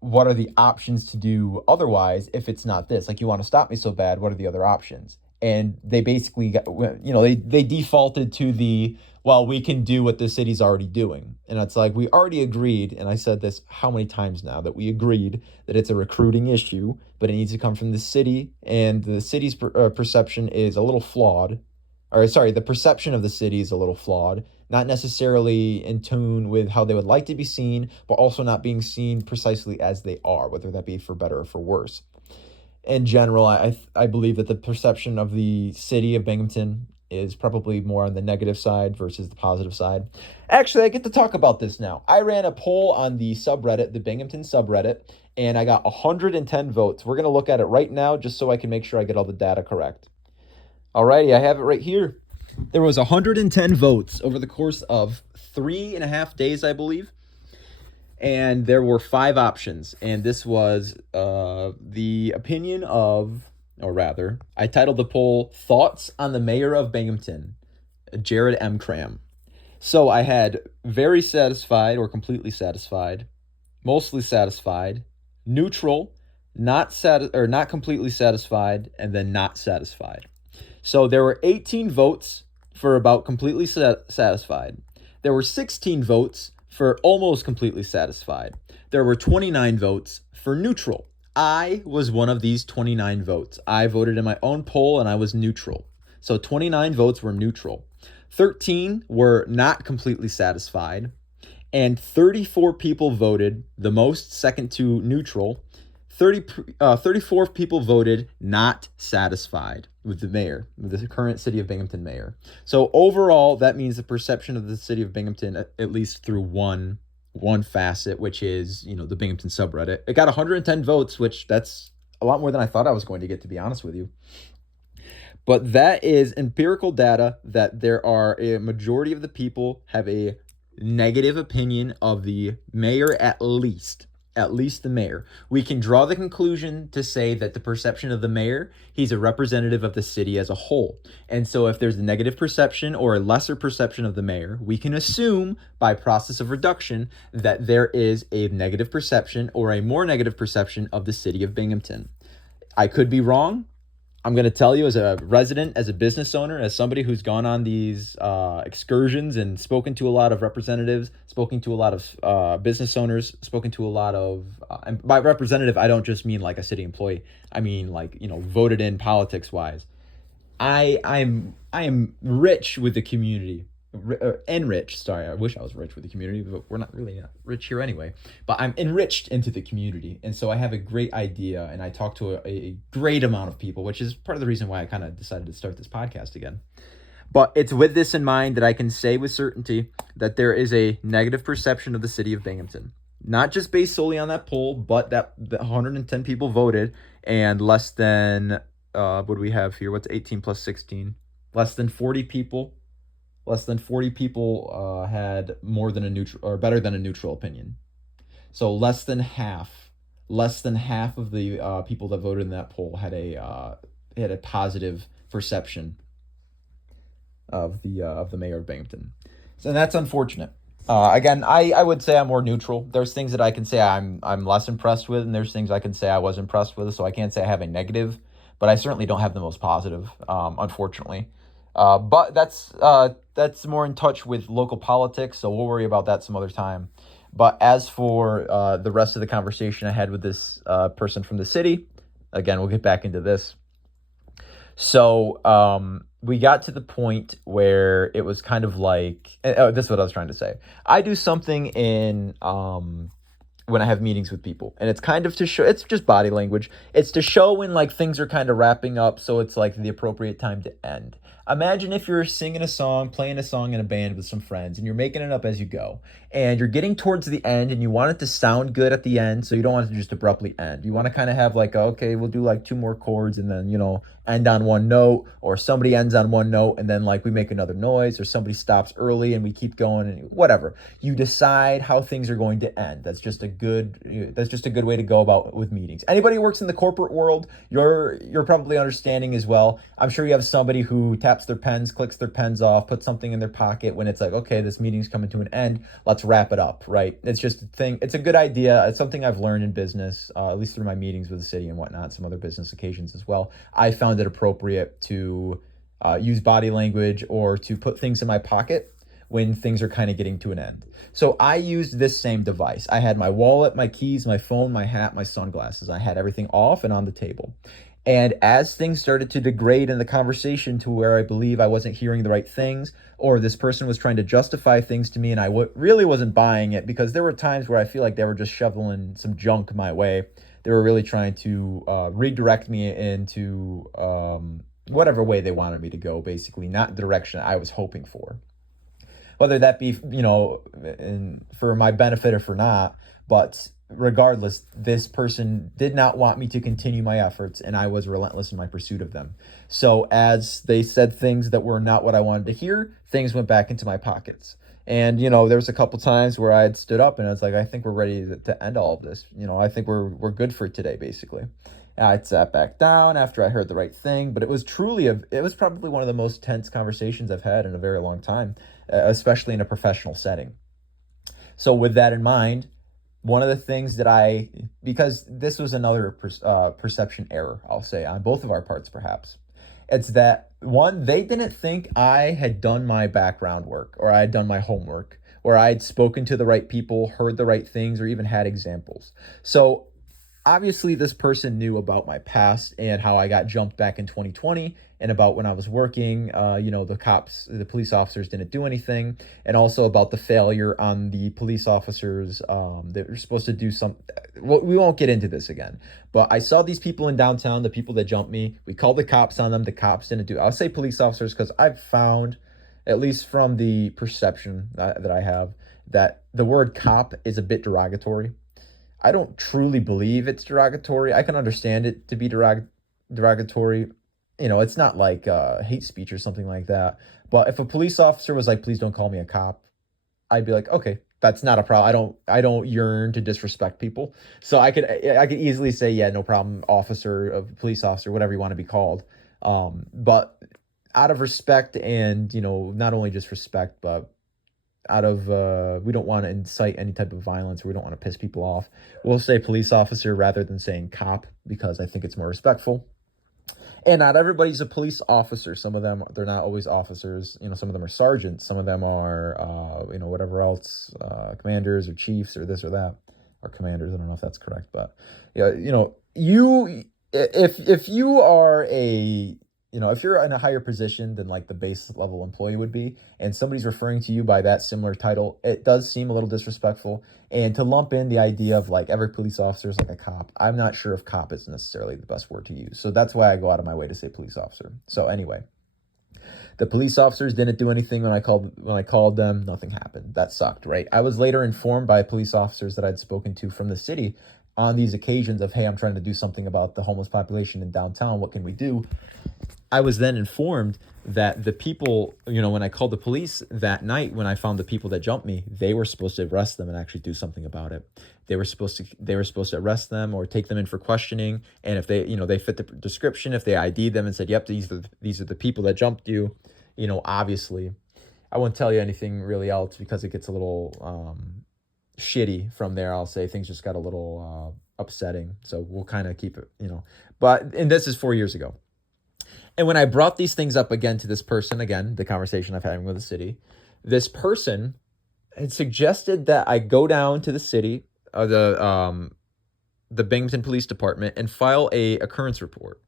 what are the options to do otherwise if it's not this? Like, you want to stop me so bad, what are the other options? And they basically got, they defaulted to well, we can do what the city's already doing. And it's like, we already agreed, and I said this how many times now, that we agreed that it's a recruiting issue, but it needs to come from the city, and the city's perception is a little flawed. The perception of the city is a little flawed, not necessarily in tune with how they would like to be seen, but also not being seen precisely as they are, whether that be for better or for worse. In general, I believe that the perception of the city of Binghamton is probably more on the negative side versus the positive side. Actually, I get to talk about this now. I ran a poll on the subreddit, the Binghamton subreddit, and I got 110 votes. We're going to look at it right now just so I can make sure I get all the data correct. Alrighty, I have it right here. There was 110 votes over the course of 3.5 days, I believe. And there were 5 options. And this was the opinion of, or rather, I titled the poll, Thoughts on the Mayor of Binghamton, Jared M. Cram. So I had very satisfied or completely satisfied, mostly satisfied, neutral, not completely satisfied, and then not satisfied. So there were 18 votes for about completely satisfied. There were 16 votes for almost completely satisfied. There were 29 votes for neutral. I was one of these 29 votes. I voted in my own poll and I was neutral. So 29 votes were neutral. 13 were not completely satisfied. And 34 people voted, the most, second to neutral. 34 people voted not satisfied with the mayor, with the current city of Binghamton mayor. So overall, that means the perception of the city of Binghamton, at least through one facet, which is, the Binghamton subreddit. It got 110 votes, which that's a lot more than I thought I was going to get, to be honest with you. But that is empirical data that there are a majority of the people have a negative opinion of the mayor, at least the mayor. We can draw the conclusion to say that the perception of the mayor, he's a representative of the city as a whole. And so if there's a negative perception or a lesser perception of the mayor, we can assume by process of reduction that there is a negative perception or a more negative perception of the city of Binghamton. I could be wrong. I'm going to tell you, as a resident, as a business owner, as somebody who's gone on these excursions and spoken to a lot of representatives, spoken to a lot of business owners, spoken to a lot of, and by representative, I don't just mean like a city employee. I mean like, voted in politics wise. I am rich with the community. Enriched. Sorry, I wish I was rich with the community, but we're not really rich here anyway. But I'm enriched into the community, and so I have a great idea, and I talk to a great amount of people, which is part of the reason why I kind of decided to start this podcast again. But it's with this in mind that I can say with certainty that there is a negative perception of the city of Binghamton, not just based solely on that poll, but that the 110 people voted, and less than what do we have here? What's 18 plus 16? Less than 40 people. Less than 40 people had more than a neutral or better than a neutral opinion. So less than half of the people that voted in that poll had a positive perception of the mayor of Binghamton. So that's unfortunate. Again, I would say I'm more neutral. There's things that I can say I'm less impressed with, and there's things I can say I was impressed with. So I can't say I have a negative, but I certainly don't have the most positive, unfortunately. But that's more in touch with local politics, so we'll worry about that some other time. But as for the rest of the conversation I had with this person from the city, again, we'll get back into this. So we got to the point where it was kind of like, oh, this is what I was trying to say. I do something in when I have meetings with people, and it's kind of to show, it's just body language. It's to show when like things are kind of wrapping up, so it's like the appropriate time to end. Imagine if you're singing a song, playing a song in a band with some friends, and you're making it up as you go, and you're getting towards the end, and you want it to sound good at the end, so you don't want it to just abruptly end. You want to kind of have like, okay, we'll do like two more chords, and then end on one note, or somebody ends on one note, and then like we make another noise, or somebody stops early, and we keep going, and whatever. You decide how things are going to end. That's just a good way to go about with meetings. Anybody who works in the corporate world, you're probably understanding as well. I'm sure you have somebody who taps their pens, clicks their pens off, puts something in their pocket when it's like, okay, this meeting's coming to an end, let's wrap it up, right? It's just a thing. It's a good idea. It's something I've learned in business, at least through my meetings with the city and whatnot, some other business occasions as well. I found it appropriate to use body language or to put things in my pocket when things are kind of getting to an end. So I used this same device. I had my wallet, my keys, my phone, my hat, my sunglasses. I had everything off and on the table. And as things started to degrade in the conversation to where I believe I wasn't hearing the right things, or this person was trying to justify things to me, and I really wasn't buying it, because there were times where I feel like they were just shoveling some junk my way. They were really trying to redirect me into whatever way they wanted me to go, basically, not the direction I was hoping for. Whether that be, for my benefit or for not, but regardless, this person did not want me to continue my efforts, and I was relentless in my pursuit of them. So as they said things that were not what I wanted to hear, things went back into my pockets. And, there was a couple times where I had stood up and I was like, I think we're ready to end all of this. I think we're good for today, basically. I sat back down after I heard the right thing, but it was probably one of the most tense conversations I've had in a very long time, especially in a professional setting. So with that in mind, one of the things that because this was another perception error, I'll say, on both of our parts, perhaps. It's that, one, they didn't think I had done my background work, or I had done my homework, or I had spoken to the right people, heard the right things, or even had examples. So obviously this person knew about my past and how I got jumped back in 2020, and about when I was working, the police officers didn't do anything, and also about the failure on the police officers that were supposed to do some. Well, we won't get into this again, but I saw these people in downtown, the people that jumped me. We called the cops on them. The cops didn't do. I'll say police officers because I've found, at least from the perception that I have, that the word cop is a bit derogatory. I don't truly believe it's derogatory. I can understand it to be derogatory. It's not like hate speech or something like that. But if a police officer was like, "Please don't call me a cop," I'd be like, "Okay, that's not a problem. I don't yearn to disrespect people." So I could easily say, "Yeah, no problem, officer, of police officer, whatever you want to be called." But out of respect, and not only just respect, but out of we don't want to incite any type of violence, or we don't want to piss people off, we'll say police officer rather than saying cop, because I think it's more respectful. And not everybody's a police officer. Some of them, they're not always officers. Some of them are sergeants. Some of them are whatever else, commanders or chiefs or this or that, or commanders. I don't know if that's correct, but you if you are if you're in a higher position than like the base level employee would be, and somebody's referring to you by that similar title, it does seem a little disrespectful. And to lump in the idea of like every police officer is like a cop, I'm not sure if cop is necessarily the best word to use. So that's why I go out of my way to say police officer. So anyway, the police officers didn't do anything when I called them. Nothing happened. That sucked, right? I was later informed by police officers that I'd spoken to from the city on these occasions of, hey, I'm trying to do something about the homeless population in downtown. What can we do? I was then informed that the people, when I called the police that night, when I found the people that jumped me, they were supposed to arrest them and actually do something about it. They were supposed to arrest them or take them in for questioning. And if they, they fit the description, if they ID'd them and said, yep, these are the people that jumped you, obviously, I won't tell you anything really else because it gets a little shitty from there. I'll say things just got a little upsetting. So we'll kind of keep it. And this is 4 years ago. And when I brought these things up again to this person, again, the conversation I've had with the city, this person had suggested that I go down to the city, the Binghamton Police Department, and file a occurrence report.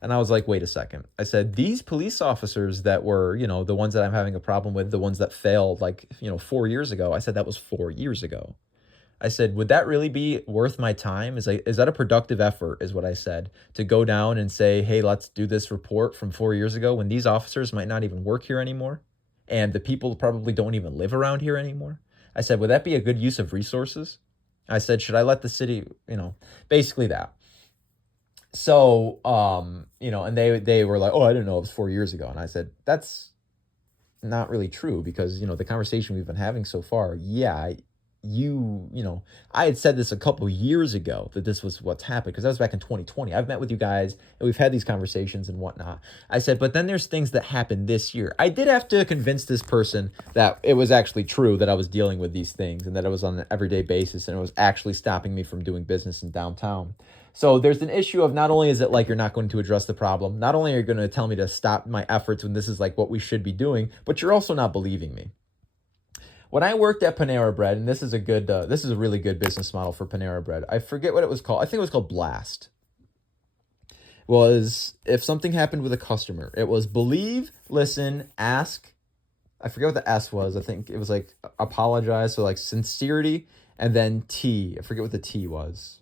And I was like, wait a second. I said, these police officers that were, the ones that I'm having a problem with, the ones that failed 4 years ago, I said that was 4 years ago. I said, would that really be worth my time? Is that a productive effort, is what I said, to go down and say, hey, let's do this report from 4 years ago when these officers might not even work here anymore and the people probably don't even live around here anymore? I said, would that be a good use of resources? I said, should I let the city, basically that. So, and they were like, oh, I didn't know it was 4 years ago. And I said, that's not really true because, the conversation we've been having so far, I had said this a couple years ago that this was what's happened because that was back in 2020. I've met with you guys and we've had these conversations and whatnot. I said, but then there's things that happened this year. I did have to convince this person that it was actually true that I was dealing with these things and that it was on an everyday basis and it was actually stopping me from doing business in downtown. So there's an issue of not only is it like you're not going to address the problem, not only are you going to tell me to stop my efforts when this is like what we should be doing, but you're also not believing me. When I worked at Panera Bread, and this is a really good business model for Panera Bread. I forget what it was called. I think it was called Blast. Was if something happened with a customer, it was believe, listen, ask. I forget what the S was. I think it was like apologize. So like sincerity, and then T. I forget what the T was.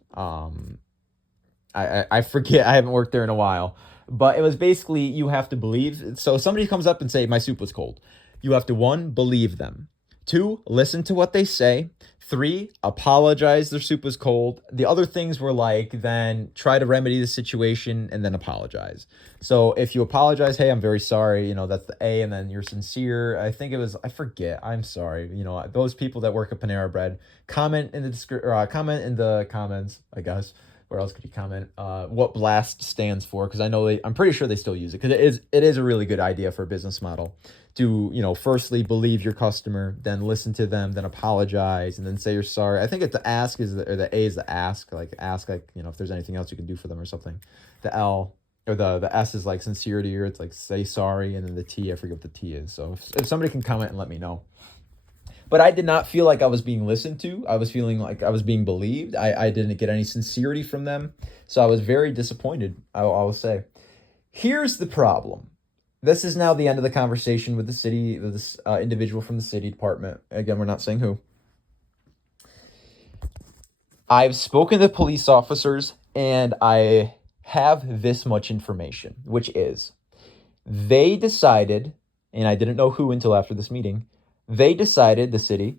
I forget. I haven't worked there in a while. But it was basically you have to believe. So if somebody comes up and say my soup was cold, you have to 1, believe them. 2, listen to what they say. 3, apologize their soup was cold. The other things were like, then try to remedy the situation and then apologize. So if you apologize, hey, I'm very sorry, that's the A, and then you're sincere. I think it was, I forget, I'm sorry. Those people that work at Panera Bread, comment in the comments, I guess. Where else could you comment? What Blast stands for, because I'm pretty sure they still use it, because it is a really good idea for a business model. To, firstly believe your customer, then listen to them, then apologize, and then say you're sorry. I think the ask or the A is the ask, if there's anything else you can do for them or something. The L or the S is like sincerity, or it's like say sorry, and then the T, I forget what the T is. So if somebody can comment and let me know. But I did not feel like I was being listened to. I was feeling like I was being believed. I didn't get any sincerity from them. So I was very disappointed, I will say. Here's the problem. This is now the end of the conversation with the city, this individual from the city department. Again, we're not saying who. I've spoken to police officers, and I have this much information, which is they decided, and I didn't know who until after this meeting, they decided, the city,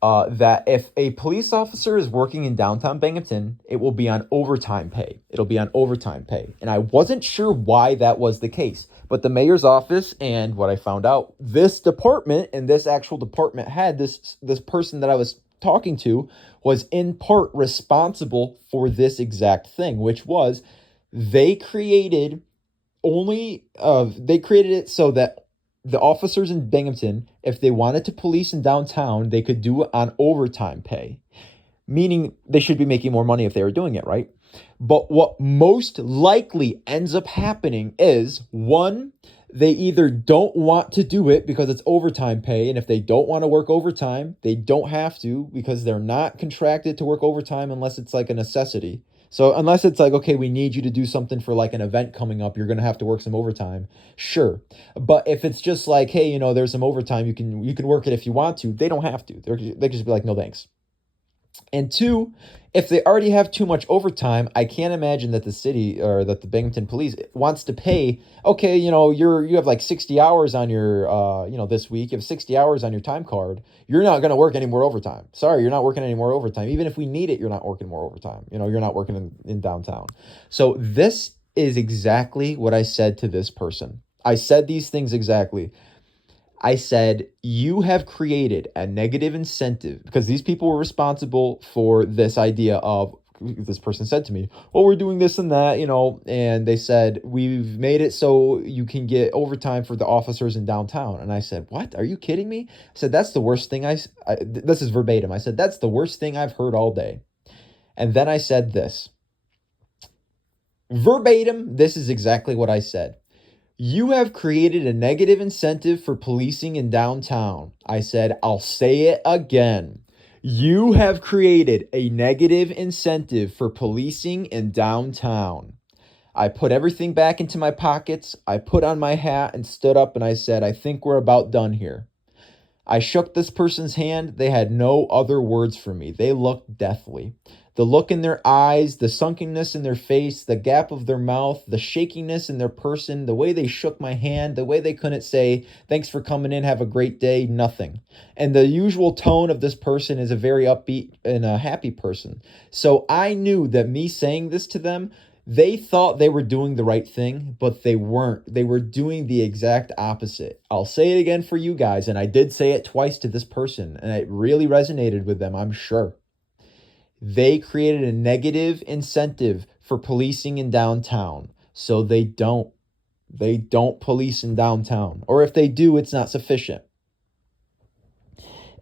that if a police officer is working in downtown Binghamton, it will be on overtime pay. It'll be on overtime pay. And I wasn't sure why that was the case. But the mayor's office and what I found out, this department and this actual department head, this person that I was talking to, was in part responsible for this exact thing, which was they created it so that the officers in Binghamton, if they wanted to police in downtown, they could do it on overtime pay, meaning they should be making more money if they were doing it, right? But what most likely ends up happening is, 1, they either don't want to do it because it's overtime pay, and if they don't want to work overtime, they don't have to because they're not contracted to work overtime unless it's like a necessity. So unless it's like, okay, we need you to do something for like an event coming up, you're going to have to work some overtime. Sure. But if it's just like, hey, there's some overtime, you can work it if you want to. They don't have to. They just be like, no, thanks. And 2, if they already have too much overtime, I can't imagine that the city or that the Binghamton police wants to pay, okay, you have like 60 hours on your, this week, you have 60 hours on your time card. You're not going to work any more overtime. Sorry, you're not working any more overtime. Even if we need it, you're not working more overtime. You're not working in downtown. So this is exactly what I said to this person. I said these things exactly. I said, you have created a negative incentive because these people were responsible for this idea of this person said to me, well, we're doing this and that, and they said, we've made it so you can get overtime for the officers in downtown. And I said, what? Are you kidding me? I said, that's the worst thing this is verbatim. I said, that's the worst thing I've heard all day. And then I said this. Verbatim, this is exactly what I said. You have created a negative incentive for policing in downtown. I said, I'll say it again. You have created a negative incentive for policing in downtown. I put everything back into my pockets. I put on my hat and stood up and I said, I think we're about done here. I shook this person's hand. They had no other words for me. They looked deathly. The look in their eyes, the sunkenness in their face, the gap of their mouth, the shakiness in their person, the way they shook my hand, the way they couldn't say, thanks for coming in, have a great day, nothing. And the usual tone of this person is a very upbeat and a happy person. So I knew that me saying this to them, they thought they were doing the right thing, but they weren't. They were doing the exact opposite. I'll say it again for you guys, and I did say it twice to this person, and it really resonated with them, I'm sure. They created a negative incentive for policing in downtown, so they don't police in downtown. Or if they do, it's not sufficient.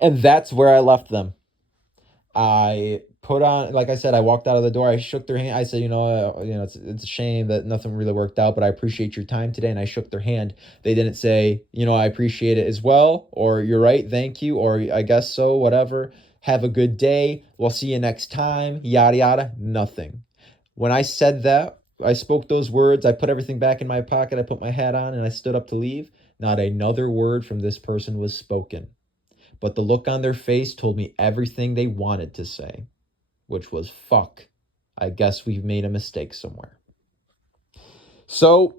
And that's where I left them. I put on, like I said, I walked out of the door. I shook their hand. I said, it's a shame that nothing really worked out, but I appreciate your time today. And I shook their hand. They didn't say, I appreciate it as well, or you're right, thank you, or I guess so, whatever. Have a good day. We'll see you next time. Yada, yada. Nothing. When I said that, I spoke those words. I put everything back in my pocket. I put my hat on and I stood up to leave. Not another word from this person was spoken. But the look on their face told me everything they wanted to say, which was, fuck, I guess we've made a mistake somewhere. So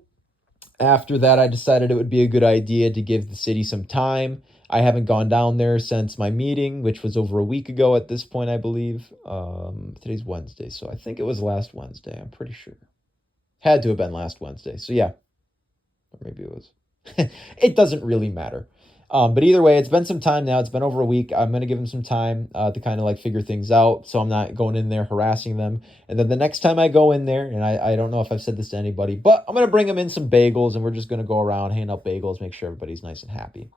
after that, I decided it would be a good idea to give the city some time. I haven't gone down there since my meeting, which was over a week ago at this point, I believe. Today's Wednesday, so I think it was last Wednesday. I'm pretty sure. Had to have been last Wednesday. So yeah, or maybe it was. It doesn't really matter. But either way, it's been some time now. It's been over a week. I'm going to give them some time to kind of figure things out, so I'm not going in there harassing them. And then the next time I go in there, and I don't know if I've said this to anybody, but I'm going to bring them in some bagels, and we're just going to go around, hand out bagels, make sure everybody's nice and happy.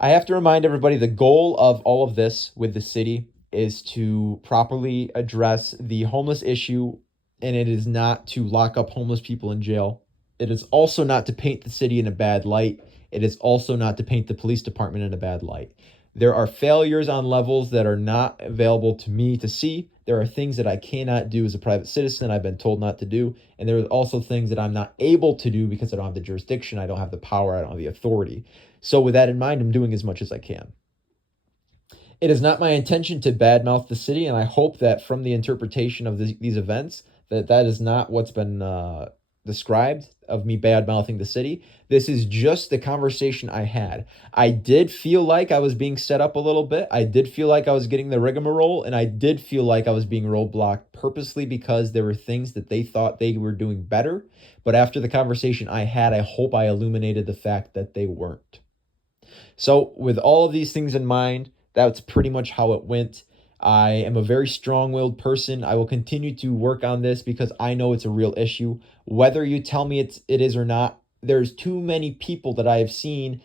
I have to remind everybody the goal of all of this with the city is to properly address the homeless issue, and it is not to lock up homeless people in jail. It is also not to paint the city in a bad light. It is also not to paint the police department in a bad light. There are failures on levels that are not available to me to see. There are things that I cannot do as a private citizen. I've been told not to do. And there are also things that I'm not able to do because I don't have the jurisdiction. I don't have the power. I don't have the authority. So with that in mind, I'm doing as much as I can. It is not my intention to badmouth the city. And I hope that from the interpretation of these events, that is not what's been described of me bad-mouthing the city. This is just the conversation I had. I did feel like I was being set up a little bit. I did feel like I was getting the rigmarole, and I did feel like I was being roadblocked purposely because there were things that they thought they were doing better. But after the conversation I had, I hope I illuminated the fact that they weren't. So with all of these things in mind, that's pretty much how it went. I am a very strong-willed person. I will continue to work on this because I know it's a real issue. Whether you tell me it is or not, there's too many people that I have seen,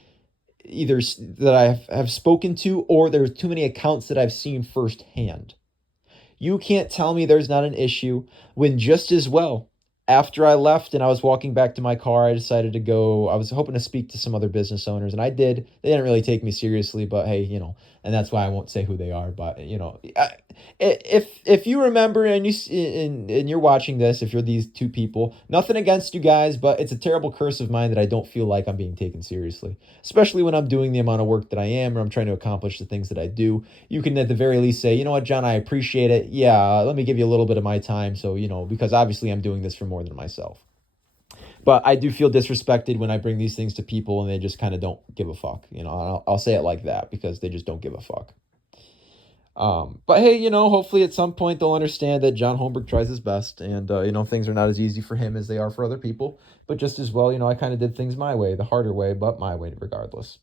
either that I have spoken to, or there's too many accounts that I've seen firsthand. You can't tell me there's not an issue when just as well, after I left and I was walking back to my car, I decided to go. I was hoping to speak to some other business owners, and I did. They didn't really take me seriously, but hey, and that's why I won't say who they are. But if you remember and you're watching this, if you're these two people, nothing against you guys, but it's a terrible curse of mine that I don't feel like I'm being taken seriously, especially when I'm doing the amount of work that I am, or I'm trying to accomplish the things that I do. You can at the very least say, you know what, John, I appreciate it. Yeah, let me give you a little bit of my time. So, because obviously I'm doing this for more than myself. But I do feel disrespected when I bring these things to people and they just kind of don't give a fuck. I'll say it like that because they just don't give a fuck. But hey, hopefully at some point they'll understand that John Holmberg tries his best, and things are not as easy for him as they are for other people. But just as well, I kind of did things my way, the harder way, but my way regardless.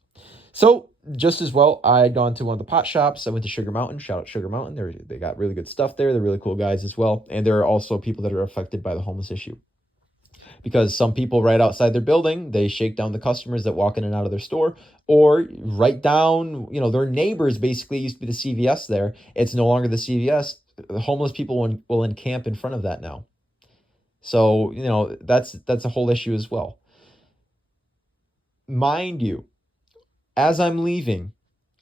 So just as well, I had gone to one of the pot shops. I went to Sugar Mountain. Shout out Sugar Mountain. They got really good stuff there. They're really cool guys as well. And there are also people that are affected by the homeless issue. Because some people right outside their building, they shake down the customers that walk in and out of their store, or right down, their neighbors basically used to be the CVS there. It's no longer the CVS. The homeless people will encamp in front of that now. So, that's a whole issue as well. Mind you, as I'm leaving,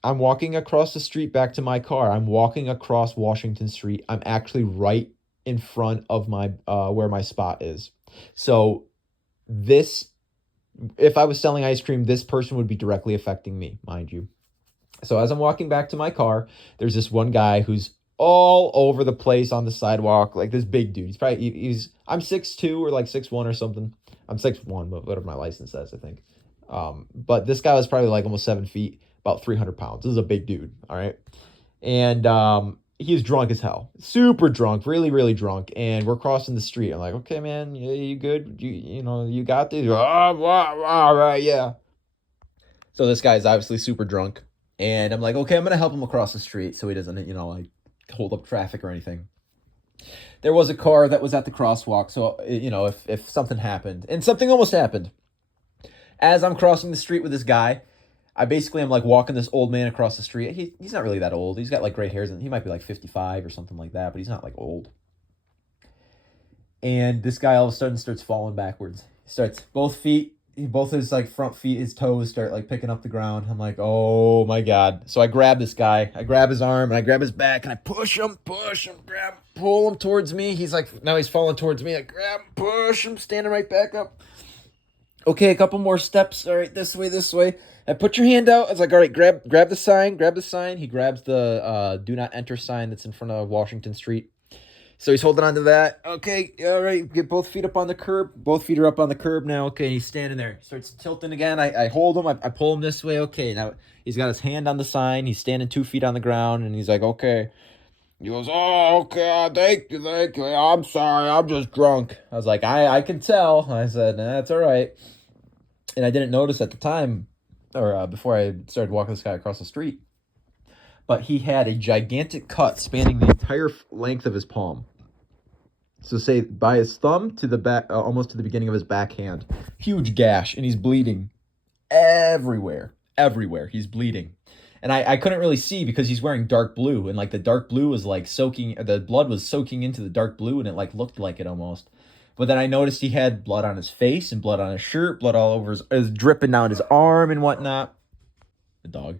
I'm walking across the street back to my car. I'm walking across Washington Street. I'm actually right in front of my where my spot is. So this, if I was selling ice cream, this person would be directly affecting me, mind you. So as I'm walking back to my car, there's this one guy who's all over the place on the sidewalk, like this big dude. I'm 6'2" or like 6'1" or something. I'm 6'1", but whatever my license says, I think. But this guy was probably like almost 7 feet, about 300 pounds. This is a big dude, all right? And he was drunk as hell, super drunk, really, really drunk. And we're crossing the street. I'm like, okay, man, yeah, you good? You got this? Oh, all right, yeah. So this guy's obviously super drunk. And I'm like, okay, I'm going to help him across the street so he doesn't, like hold up traffic or anything. There was a car that was at the crosswalk. So, if something happened, and something almost happened, as I'm crossing the street with this guy, I'm like walking this old man across the street. He's not really that old. He's got like gray hairs and he might be like 55 or something like that, but he's not like old. And this guy all of a sudden starts falling backwards. He starts both his like front feet, his toes start like picking up the ground. I'm like, oh my God. So I grab this guy, I grab his arm and I grab his back and I push him, pull him towards me. Now he's falling towards me. I grab him, push him, standing right back up. Okay, a couple more steps. All right, this way. I put your hand out. I was like, all right, grab the sign. He grabs the do not enter sign that's in front of Washington Street. So he's holding on to that. Okay, all right, get both feet up on the curb. Both feet are up on the curb now. Okay, he's standing there. He starts tilting again. I hold him. I pull him this way. Okay, now he's got his hand on the sign. He's standing 2 feet on the ground, and he's like, okay. He goes, oh, okay, thank you. I'm sorry, I'm just drunk. I was like, I can tell. I said, nah, that's all right. And I didn't notice at the time, or before I started walking this guy across the street, but he had a gigantic cut spanning the entire length of his palm. So say by his thumb to the back, almost to the beginning of his back hand. Huge gash, and he's bleeding everywhere. He's bleeding. And I couldn't really see because he's wearing dark blue, and like the dark blue was like the blood was soaking into the dark blue, and it like looked like it almost. But then I noticed he had blood on his face and blood on his shirt, blood all over his dripping down his arm and whatnot. The dog.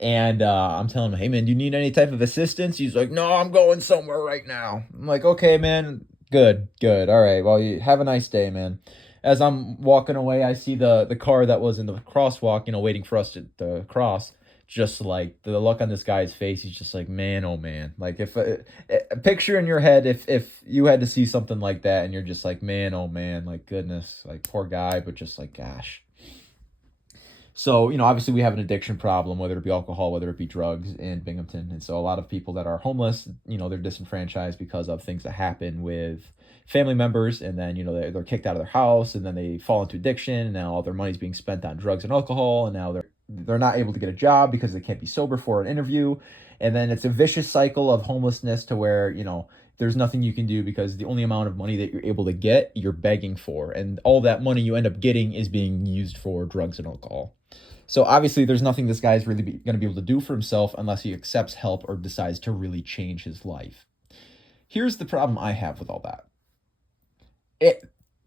And I'm telling him, hey, man, do you need any type of assistance? He's like, no, I'm going somewhere right now. I'm like, okay, man, good. All right, well, you have a nice day, man. As I'm walking away, I see the car that was in the crosswalk, waiting for us to cross. Just like the look on this guy's face, he's just like, man, oh man. Like if picture in your head if you had to see something like that and you're just like, man, oh man, like goodness, like poor guy, but just like gosh. So, obviously we have an addiction problem, whether it be alcohol, whether it be drugs in Binghamton. And so a lot of people that are homeless, they're disenfranchised because of things that happen with family members. And then, they're kicked out of their house and then they fall into addiction. And now all their money's being spent on drugs and alcohol. And now they're not able to get a job because they can't be sober for an interview. And then it's a vicious cycle of homelessness to where, there's nothing you can do because the only amount of money that you're able to get, you're begging for. And all that money you end up getting is being used for drugs and alcohol. So obviously there's nothing this guy's really going to be able to do for himself unless he accepts help or decides to really change his life. Here's the problem I have with all that.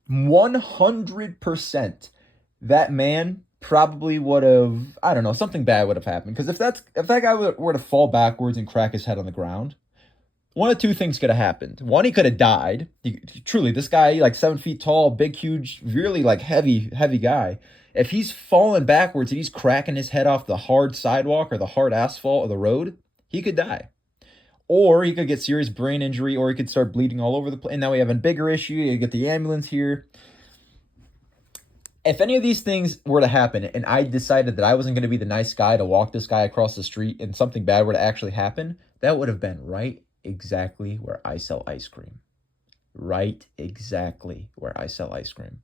100% that man probably would have, I don't know, something bad would have happened. Because if that guy were to fall backwards and crack his head on the ground, one of two things could have happened. One, he could have died. Truly, this guy, like 7 feet tall, big, huge, really like heavy guy. If he's falling backwards and he's cracking his head off the hard sidewalk or the hard asphalt of the road, he could die. Or he could get serious brain injury, or he could start bleeding all over the place. And now we have a bigger issue. You get the ambulance here. If any of these things were to happen and I decided that I wasn't going to be the nice guy to walk this guy across the street and something bad were to actually happen, that would have been right exactly where I sell ice cream. Right exactly where I sell ice cream.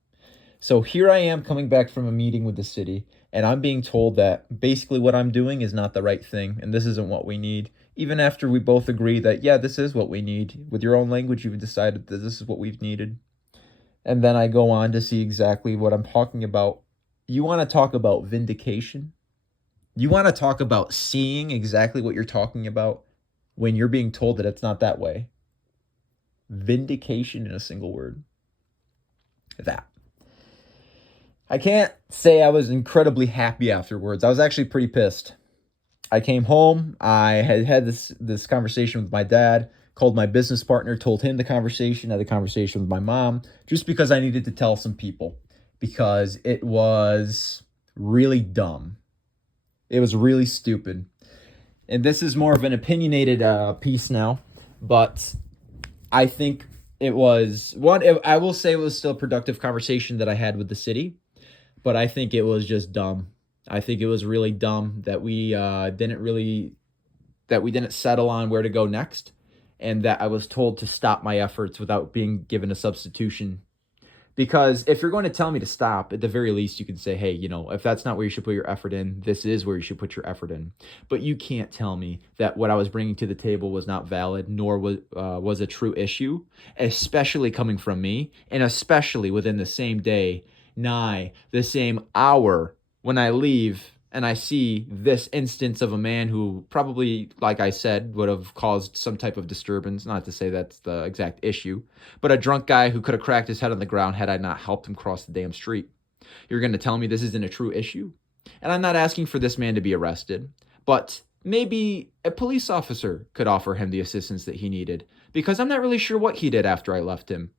So here I am coming back from a meeting with the city, and I'm being told that basically what I'm doing is not the right thing, and this isn't what we need. Even after we both agree that, yeah, this is what we need. With your own language, you've decided that this is what we've needed. And then I go on to see exactly what I'm talking about. You want to talk about vindication? You want to talk about seeing exactly what you're talking about when you're being told that it's not that way? Vindication in a single word. That. I can't say I was incredibly happy afterwards. I was actually pretty pissed. I came home. I had this conversation with my dad, called my business partner, told him the conversation, had a conversation with my mom, just because I needed to tell some people, because it was really dumb. It was really stupid. And this is more of an opinionated piece now, but I think it was one. I will say it was still a productive conversation that I had with the city, but I think it was just dumb. I think it was really dumb that we didn't settle on where to go next, and that I was told to stop my efforts without being given a substitution. Because if you're going to tell me to stop, at the very least, you can say, hey, if that's not where you should put your effort in, this is where you should put your effort in. But you can't tell me that what I was bringing to the table was not valid, nor was a true issue, especially coming from me, and especially within the same day, nigh the same hour, when I leave and I see this instance of a man who probably, like I said, would have caused some type of disturbance. Not to say that's the exact issue, but a drunk guy who could have cracked his head on the ground had I not helped him cross the damn street. You're going to tell me this isn't a true issue? And I'm not asking for this man to be arrested, but maybe a police officer could offer him the assistance that he needed, because I'm not really sure what he did after I left him.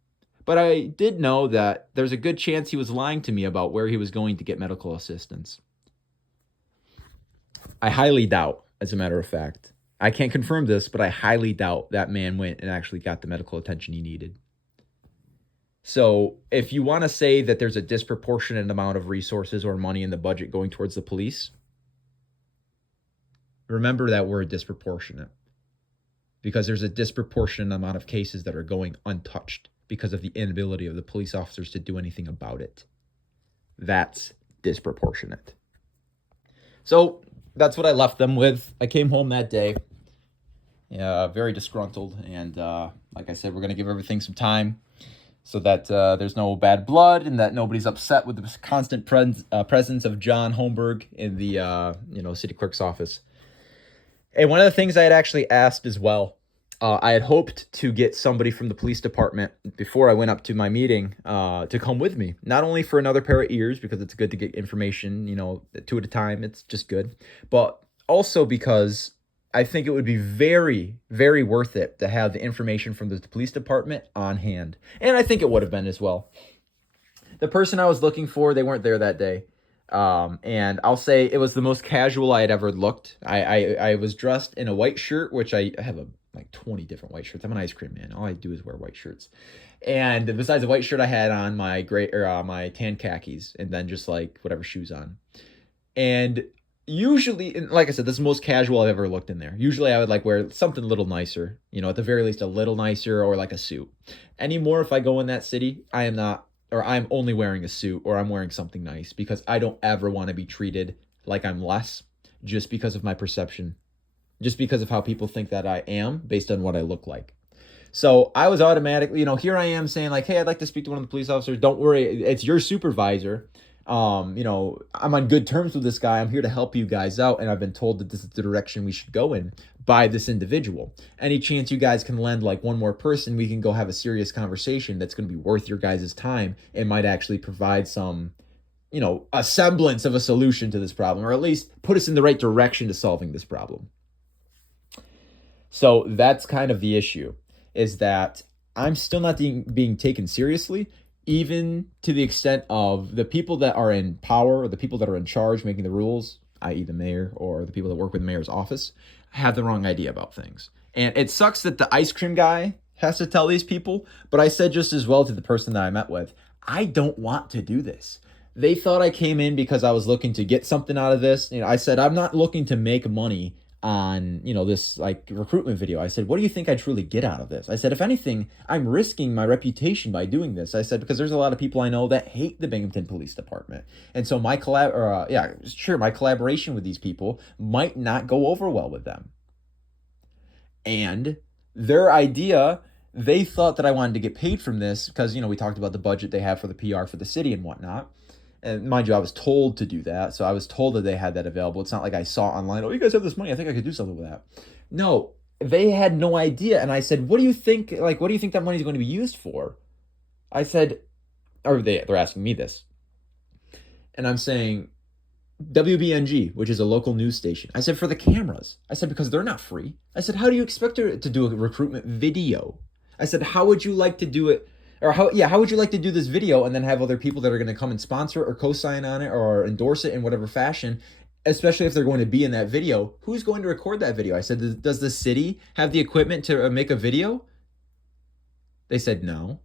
But I did know that there's a good chance he was lying to me about where he was going to get medical assistance. I highly doubt, as a matter of fact. I can't confirm this, but I highly doubt that man went and actually got the medical attention he needed. So if you want to say that there's a disproportionate amount of resources or money in the budget going towards the police, remember that word disproportionate, because there's a disproportionate amount of cases that are going untouched because of the inability of the police officers to do anything about it. That's disproportionate. So that's what I left them with. I came home that day, very disgruntled, and like I said, we're going to give everything some time so that there's no bad blood and that nobody's upset with the constant presence of John Holmberg in the city clerk's office. And one of the things I had actually asked as well, I had hoped to get somebody from the police department before I went up to my meeting to come with me. Not only for another pair of ears, because it's good to get information, two at a time. It's just good. But also because I think it would be very, very worth it to have the information from the police department on hand. And I think it would have been as well. The person I was looking for, they weren't there that day. And I'll say it was the most casual I had ever looked. I was dressed in a white shirt, which I have like 20 different white shirts. I'm an ice cream man. All I do is wear white shirts. And besides the white shirt, I had on my my tan khakis, and then just like whatever shoes on. And usually, and like I said, this is the most casual I've ever looked in there. Usually I would like wear something a little nicer, at the very least a little nicer, or like a suit. Anymore, if I go in that city, I'm only wearing a suit, or I'm wearing something nice, because I don't ever want to be treated like I'm less just because of my perception, just because of how people think that I am based on what I look like. So I was automatically, here I am saying like, hey, I'd like to speak to one of the police officers. Don't worry, it's your supervisor. I'm on good terms with this guy. I'm here to help you guys out, and I've been told that this is the direction we should go in by this individual. Any chance you guys can lend like one more person, we can go have a serious conversation that's going to be worth your guys' time and might actually provide some, a semblance of a solution to this problem, or at least put us in the right direction to solving this problem. So that's kind of the issue, is that I'm still not being taken seriously, even to the extent of the people that are in power, or the people that are in charge making the rules, i.e. the mayor or the people that work with the mayor's office, have the wrong idea about things. And it sucks that the ice cream guy has to tell these people, but I said just as well to the person that I met with, I don't want to do this. They thought I came in because I was looking to get something out of this. I said, I'm not looking to make money on, this like recruitment video. I said, what do you think I truly get out of this? I said, if anything, I'm risking my reputation by doing this. I said, because there's a lot of people I know that hate the Binghamton Police Department. And so my my collaboration with these people might not go over well with them. And their idea, they thought that I wanted to get paid from this because, we talked about the budget they have for the PR for the city and whatnot. And mind you, I was told to do that. So I was told that they had that available. It's not like I saw online, oh, you guys have this money. I think I could do something with that. No, they had no idea. And I said, what do you think? Like, what do you think that money is going to be used for? I said, or they're asking me this. And I'm saying, WBNG, which is a local news station. I said, for the cameras. I said, because they're not free. I said, how do you expect her to do a recruitment video? I said, how would you like to do it? Or how would you like to do this video and then have other people that are going to come and sponsor or co-sign on it or endorse it in whatever fashion, especially if they're going to be in that video? Who's going to record that video? I said, does the city have the equipment to make a video? They said, no.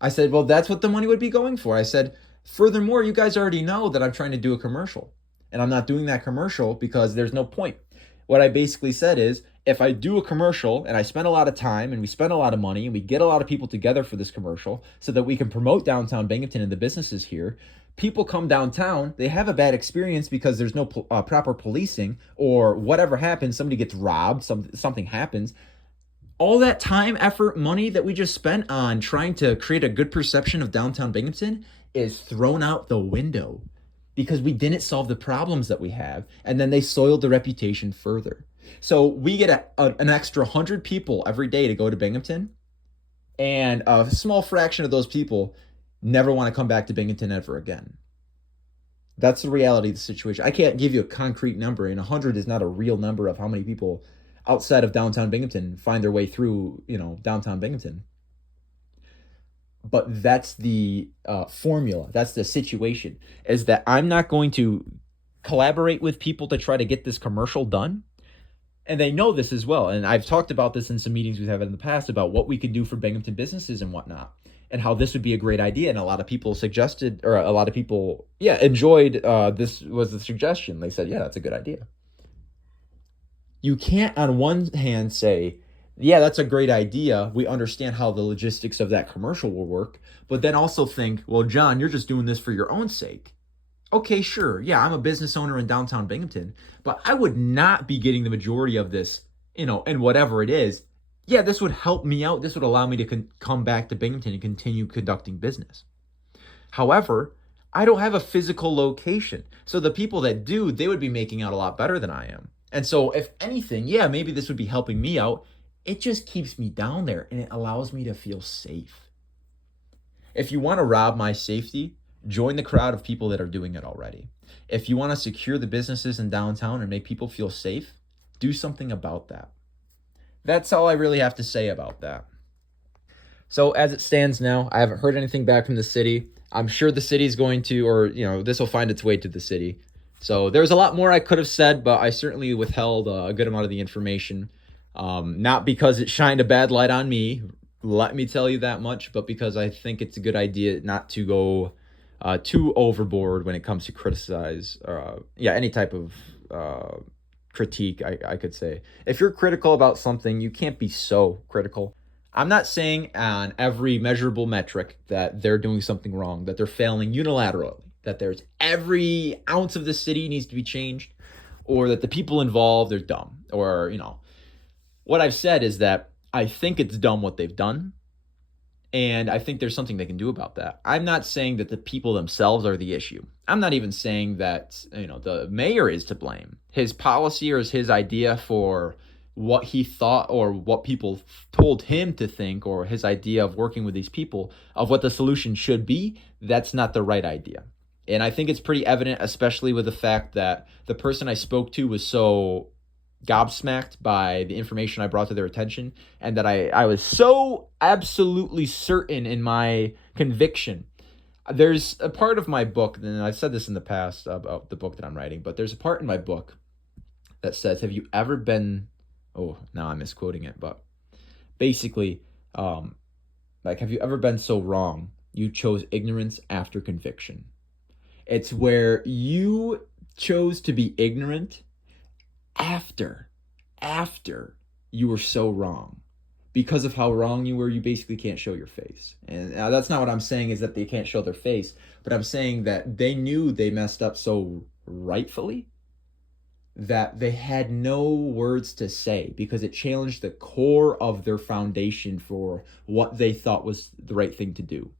I said, well, that's what the money would be going for. I said, furthermore, you guys already know that I'm trying to do a commercial, and I'm not doing that commercial because there's no point. What I basically said is, if I do a commercial and I spend a lot of time and we spend a lot of money and we get a lot of people together for this commercial so that we can promote downtown Binghamton and the businesses here, people come downtown, they have a bad experience because there's no proper policing, or whatever happens, somebody gets robbed, something happens. All that time, effort, money that we just spent on trying to create a good perception of downtown Binghamton is thrown out the window because we didn't solve the problems that we have, and then they soiled the reputation further. So we get an extra 100 people every day to go to Binghamton, and a small fraction of those people never want to come back to Binghamton ever again. That's the reality of the situation. I can't give you a concrete number, and 100 is not a real number of how many people outside of downtown Binghamton find their way through, downtown Binghamton. But that's the formula. That's the situation, is that I'm not going to collaborate with people to try to get this commercial done. And they know this as well. And I've talked about this in some meetings we've had in the past about what we could do for Binghamton businesses and whatnot, and how this would be a great idea. And a lot of people suggested, or a lot of people, enjoyed this was the suggestion. They said, yeah, that's a good idea. You can't on one hand say, yeah, that's a great idea. We understand how the logistics of that commercial will work. But then also think, well, John, you're just doing this for your own sake. Okay, sure. Yeah, I'm a business owner in downtown Binghamton, but I would not be getting the majority of this, and whatever it is. Yeah, this would help me out. This would allow me to come back to Binghamton and continue conducting business. However, I don't have a physical location. So the people that do, they would be making out a lot better than I am. And so if anything, yeah, maybe this would be helping me out. It just keeps me down there and it allows me to feel safe. If you want to rob my safety, join the crowd of people that are doing it already. If you want to secure the businesses in downtown and make people feel safe, do something about that. That's all I really have to say about that. So as it stands now, I haven't heard anything back from the city. I'm sure the city's going to, or, this will find its way to the city. So there's a lot more I could have said, but I certainly withheld a good amount of the information. Not because it shined a bad light on me, let me tell you that much, but because I think it's a good idea not to go too overboard when it comes to criticize, any type of critique, I could say. If you're critical about something, you can't be so critical. I'm not saying on every measurable metric that they're doing something wrong, that they're failing unilaterally, that there's every ounce of the city needs to be changed, or that the people involved are dumb, or, What I've said is that I think it's dumb what they've done, and I think there's something they can do about that. I'm not saying that the people themselves are the issue. I'm not even saying that, the mayor is to blame. His policy or his idea for what he thought or what people told him to think, or his idea of working with these people, of what the solution should be, that's not the right idea. And I think it's pretty evident, especially with the fact that the person I spoke to was so gobsmacked by the information I brought to their attention, and that I was so absolutely certain in my conviction. There's a part of my book, and I've said this in the past about the book that I'm writing, but there's a part in my book that says, have you ever been, now I'm misquoting it, but basically, have you ever been so wrong you chose ignorance after conviction? It's where you chose to be ignorant after you were so wrong. Because of how wrong you were, you basically can't show your face. And that's not what I'm saying is that they can't show their face, but I'm saying that they knew they messed up so rightfully that they had no words to say because it challenged the core of their foundation for what they thought was the right thing to do.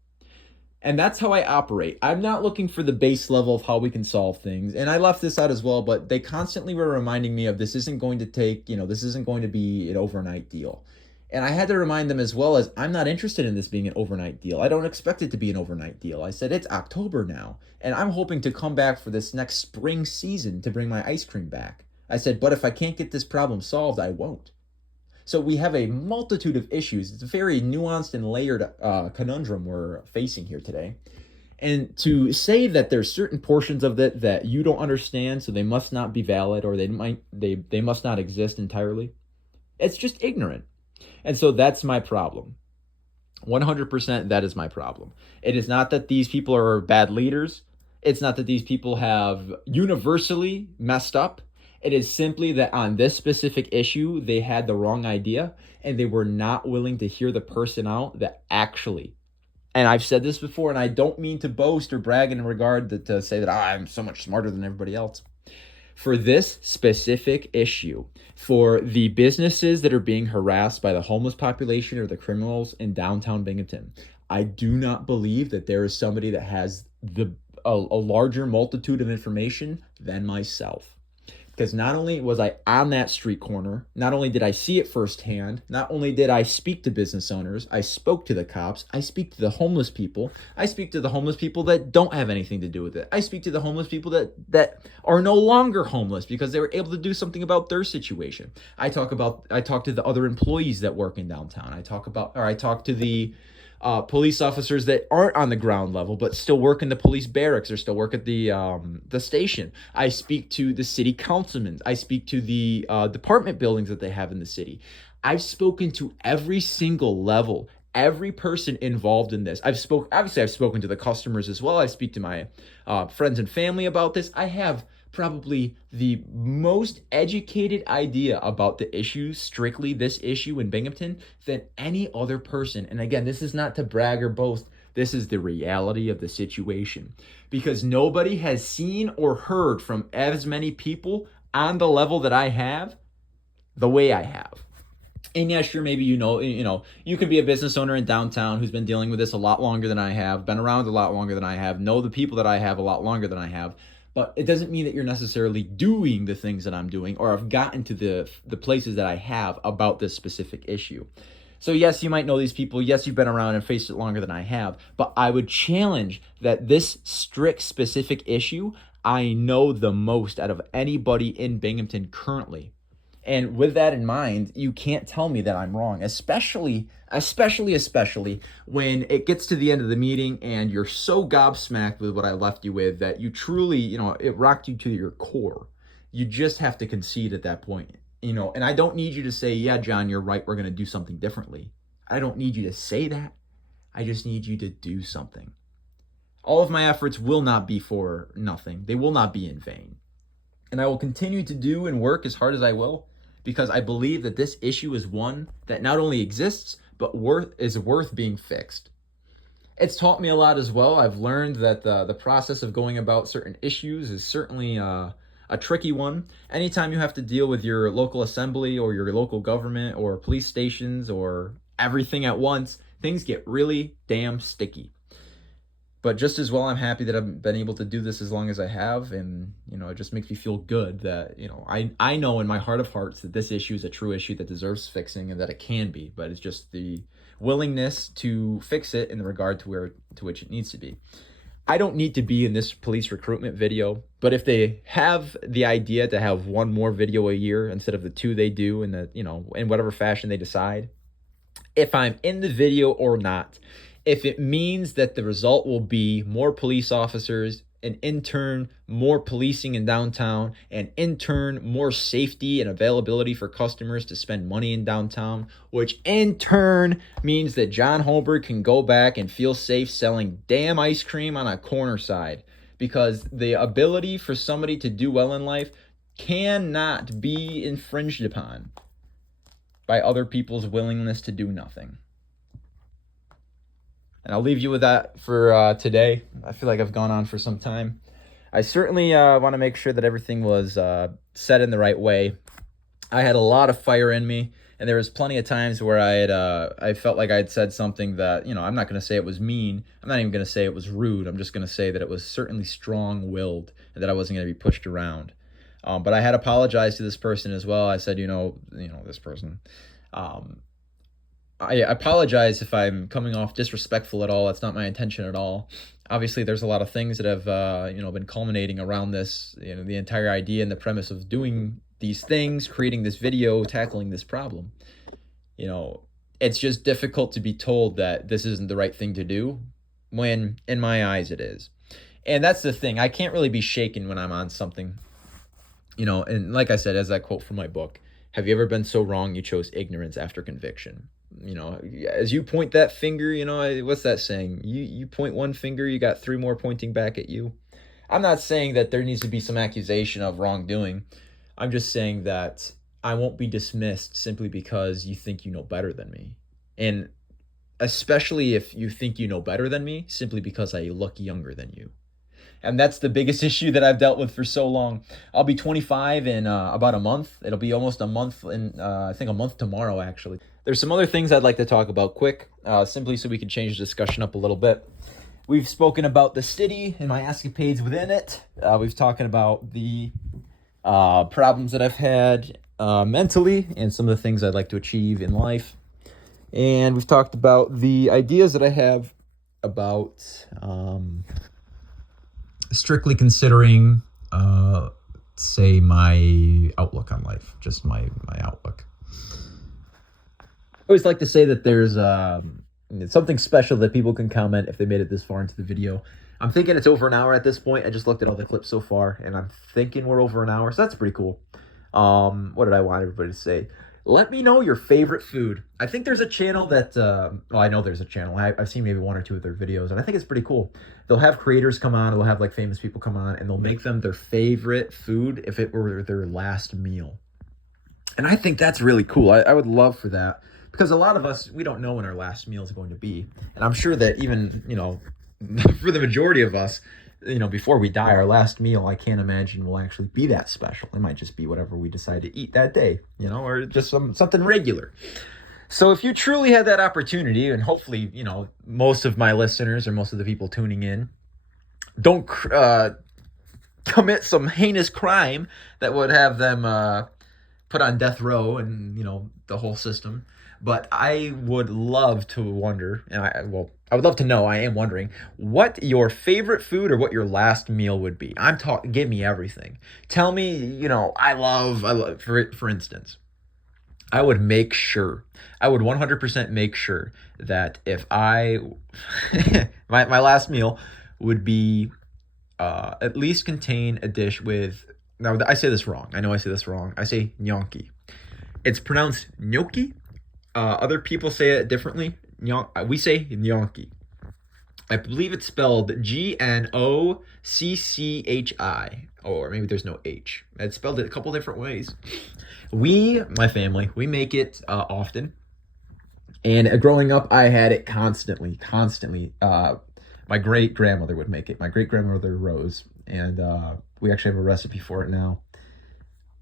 And that's how I operate. I'm not looking for the base level of how we can solve things. And I left this out as well, but they constantly were reminding me of this isn't going to take, this isn't going to be an overnight deal. And I had to remind them as well as I'm not interested in this being an overnight deal. I don't expect it to be an overnight deal. I said it's October now, and I'm hoping to come back for this next spring season to bring my ice cream back. I said, but if I can't get this problem solved, I won't. So we have a multitude of issues. It's a very nuanced and layered conundrum we're facing here today. And to say that there's certain portions of it that you don't understand, so they must not be valid or they must not exist entirely, it's just ignorant. And so that's my problem. 100% that is my problem. It is not that these people are bad leaders. It's not that these people have universally messed up. It is simply that on this specific issue, they had the wrong idea and they were not willing to hear the person out that actually, and I've said this before, and I don't mean to boast or brag in regard to say that I'm so much smarter than everybody else. For this specific issue, for the businesses that are being harassed by the homeless population or the criminals in downtown Binghamton, I do not believe that there is somebody that has a larger multitude of information than myself. Because not only was I on that street corner, not only did I see it firsthand, not only did I speak to business owners, I spoke to the cops, I speak to the homeless people, I speak to the homeless people that don't have anything to do with it. I speak to the homeless people that are no longer homeless because they were able to do something about their situation. I talk to the other employees that work in downtown. I talk to the police officers that aren't on the ground level but still work in the police barracks or still work at the station. I speak to the city councilmen. I speak to the department buildings that they have in the city. I've spoken to every single level, every person involved in this. I've spoken to the customers as well. I speak to my friends and family about this. I have probably the most educated idea about the issue, strictly this issue in Binghamton, than any other person. And again, this is not to brag or boast. This is the reality of the situation. Because nobody has seen or heard from as many people on the level that I have, the way I have. And yeah, sure, maybe you could be a business owner in downtown who's been dealing with this a lot longer than I have, been around a lot longer than I have, know the people that I have a lot longer than I have. But it doesn't mean that you're necessarily doing the things that I'm doing or have gotten to the places that I have about this specific issue. So yes, you might know these people. Yes, you've been around and faced it longer than I have. But I would challenge that this strict specific issue, I know the most out of anybody in Binghamton currently. And with that in mind, you can't tell me that I'm wrong, especially when it gets to the end of the meeting and you're so gobsmacked with what I left you with that you truly, it rocked you to your core. You just have to concede at that point, and I don't need you to say, yeah, John, you're right, we're going to do something differently. I don't need you to say that. I just need you to do something. All of my efforts will not be for nothing. They will not be in vain. And I will continue to do and work as hard as I will, because I believe that this issue is one that not only exists, but is worth being fixed. It's taught me a lot as well. I've learned that the process of going about certain issues is certainly a tricky one. Anytime you have to deal with your local assembly or your local government or police stations or everything at once, things get really damn sticky. But just as well, I'm happy that I've been able to do this as long as I have. And, it just makes me feel good that, I know in my heart of hearts that this issue is a true issue that deserves fixing and that it can be. But it's just the willingness to fix it in regard to which it needs to be. I don't need to be in this police recruitment video. But if they have the idea to have one more video a year instead of the two they do in in whatever fashion they decide, if I'm in the video or not, if it means that the result will be more police officers, and in turn, more policing in downtown, and in turn, more safety and availability for customers to spend money in downtown, which in turn means that John Holberg can go back and feel safe selling damn ice cream on a corner side. Because the ability for somebody to do well in life cannot be infringed upon by other people's willingness to do nothing. And I'll leave you with that for today. I feel like I've gone on for some time. I certainly want to make sure that everything was said in the right way. I had a lot of fire in me, and there was plenty of times where I felt like I had said something that, I'm not going to say it was mean. I'm not even going to say it was rude. I'm just going to say that it was certainly strong-willed and that I wasn't going to be pushed around. But I had apologized to this person as well. I said, this person. I apologize if I'm coming off disrespectful at all. That's not my intention at all. Obviously, there's a lot of things that have been culminating around this. The entire idea and the premise of doing these things, creating this video, tackling this problem. It's just difficult to be told that this isn't the right thing to do, when in my eyes it is. And that's the thing. I can't really be shaken when I'm on something. And like I said, as that quote from my book, have you ever been so wrong you chose ignorance after conviction? As you point that finger, what's that saying? You point one finger, you got three more pointing back at you. I'm not saying that there needs to be some accusation of wrongdoing. I'm just saying that I won't be dismissed simply because you think you know better than me. And especially if you think you know better than me simply because I look younger than you. And that's the biggest issue that I've dealt with for so long. I'll be 25 in about a month. It'll be almost a month in, I think a month tomorrow, actually. There's some other things I'd like to talk about quick, simply so we can change the discussion up a little bit. We've spoken about the city and my escapades within it. We've talked about the problems that I've had mentally and some of the things I'd like to achieve in life. And we've talked about the ideas that I have about strictly considering, say, my outlook on life, just my outlook. I always like to say that there's something special that people can comment if they made it this far into the video. I'm thinking it's over an hour at this point. I just looked at all the clips so far, and I'm thinking we're over an hour, so that's pretty cool. What did I want everybody to say? Let me know your favorite food. I think there's a channel that, I know there's a channel. I've seen maybe one or two of their videos, and I think it's pretty cool. They'll have creators come on, they'll have like famous people come on, and they'll make them their favorite food if it were their last meal. And I think that's really cool. I would love for that, because a lot of us, we don't know when our last meal is going to be. And I'm sure that even, for the majority of us, before we die, our last meal, I can't imagine will actually be that special. It might just be whatever we decide to eat that day, or just something regular. So if you truly had that opportunity, and hopefully, most of my listeners or most of the people tuning in don't commit some heinous crime that would have them put on death row and, the whole system. But I would love to wonder, and I would love to know, I am wondering, what your favorite food or what your last meal would be. Give me everything. Tell me, I love, for instance, I would 100% make sure that if my last meal would be, at least contain a dish with, now I say this wrong. I know I say this wrong. I say gnocchi. It's pronounced gnocchi. Other people say it differently. We say gnocchi. I believe it's spelled Gnocchi, or maybe there's no H. It's spelled a couple different ways. My family, we make it often. And growing up, I had it constantly. My great-grandmother would make it. My great-grandmother Rose. And we actually have a recipe for it now.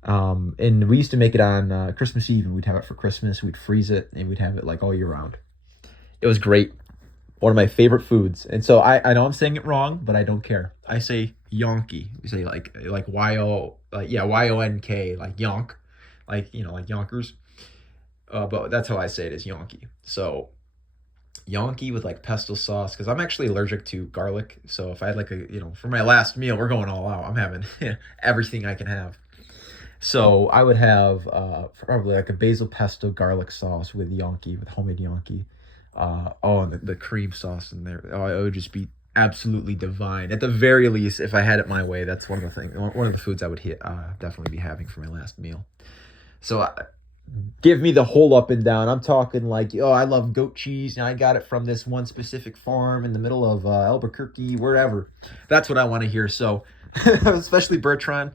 And we used to make it on Christmas Eve, and we'd have it for Christmas. We'd freeze it, and we'd have it like all year round. It was great. One of my favorite foods. And so I know I'm saying it wrong, but I don't care. I say yonki. We say like Y-O-N-K, like yonk, like Yonkers. But that's how I say it, is yonki. So yonki with like pesto sauce, because I'm actually allergic to garlic. So if I had for my last meal, we're going all out. I'm having everything I can have. So I would have probably like a basil pesto garlic sauce with homemade yonki. And the cream sauce in there. It would just be absolutely divine. At the very least, if I had it my way, that's one of the foods I would definitely be having for my last meal. So give me the whole up and down. I'm talking like, I love goat cheese, and I got it from this one specific farm in the middle of Albuquerque, wherever. That's what I want to hear. So especially Bertrand.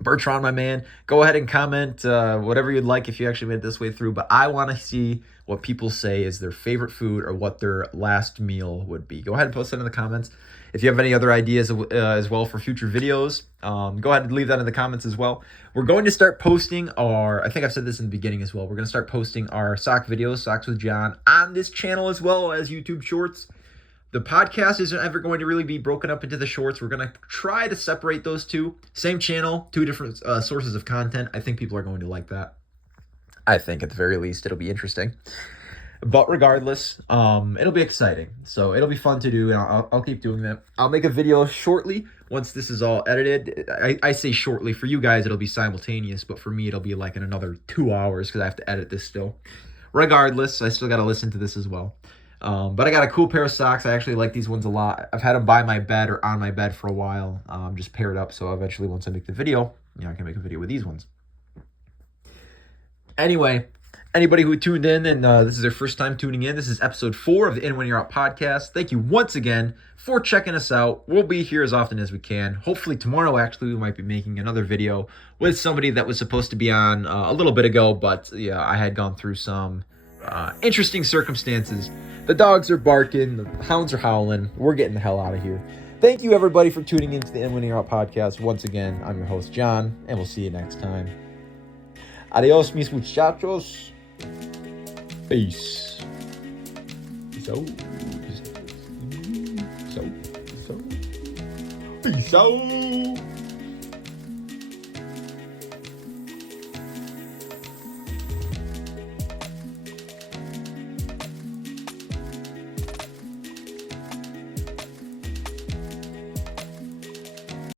Bertrand, my man, go ahead and comment whatever you'd like if you actually made it this way through. But I want to see what people say is their favorite food or what their last meal would be. Go ahead and post that in the comments. If you have any other ideas as well for future videos, go ahead and leave that in the comments as well. We're going to start posting I think I've said this in the beginning as well, we're going to start posting our sock videos, Socks with John, on this channel as well as YouTube Shorts. The podcast isn't ever going to really be broken up into the shorts. We're going to try to separate those two. Same channel, two different sources of content. I think people are going to like that. I think at the very least it'll be interesting. But regardless, it'll be exciting. So it'll be fun to do, and I'll keep doing that. I'll make a video shortly once this is all edited. I say shortly. For you guys, it'll be simultaneous, but for me, it'll be like in another 2 hours because I have to edit this still. Regardless, I still got to listen to this as well. But I got a cool pair of socks. I actually like these ones a lot. I've had them by my bed or on my bed for a while, just paired up. So eventually, once I make the video, I can make a video with these ones. Anyway, anybody who tuned in and this is their first time tuning in, this is episode 4 of the In When You're Out podcast. Thank you once again for checking us out. We'll be here as often as we can. Hopefully tomorrow, actually, we might be making another video with somebody that was supposed to be on a little bit ago. But yeah, I had gone through some interesting circumstances. The dogs are barking, the hounds are howling. We're getting the hell out of here. Thank you, everybody, for tuning into the In When You're Out podcast. Once again, I'm your host, John, and we'll see you next time. Adios, mis muchachos. Peace. Peace out. Peace out. Peace out. Peace out.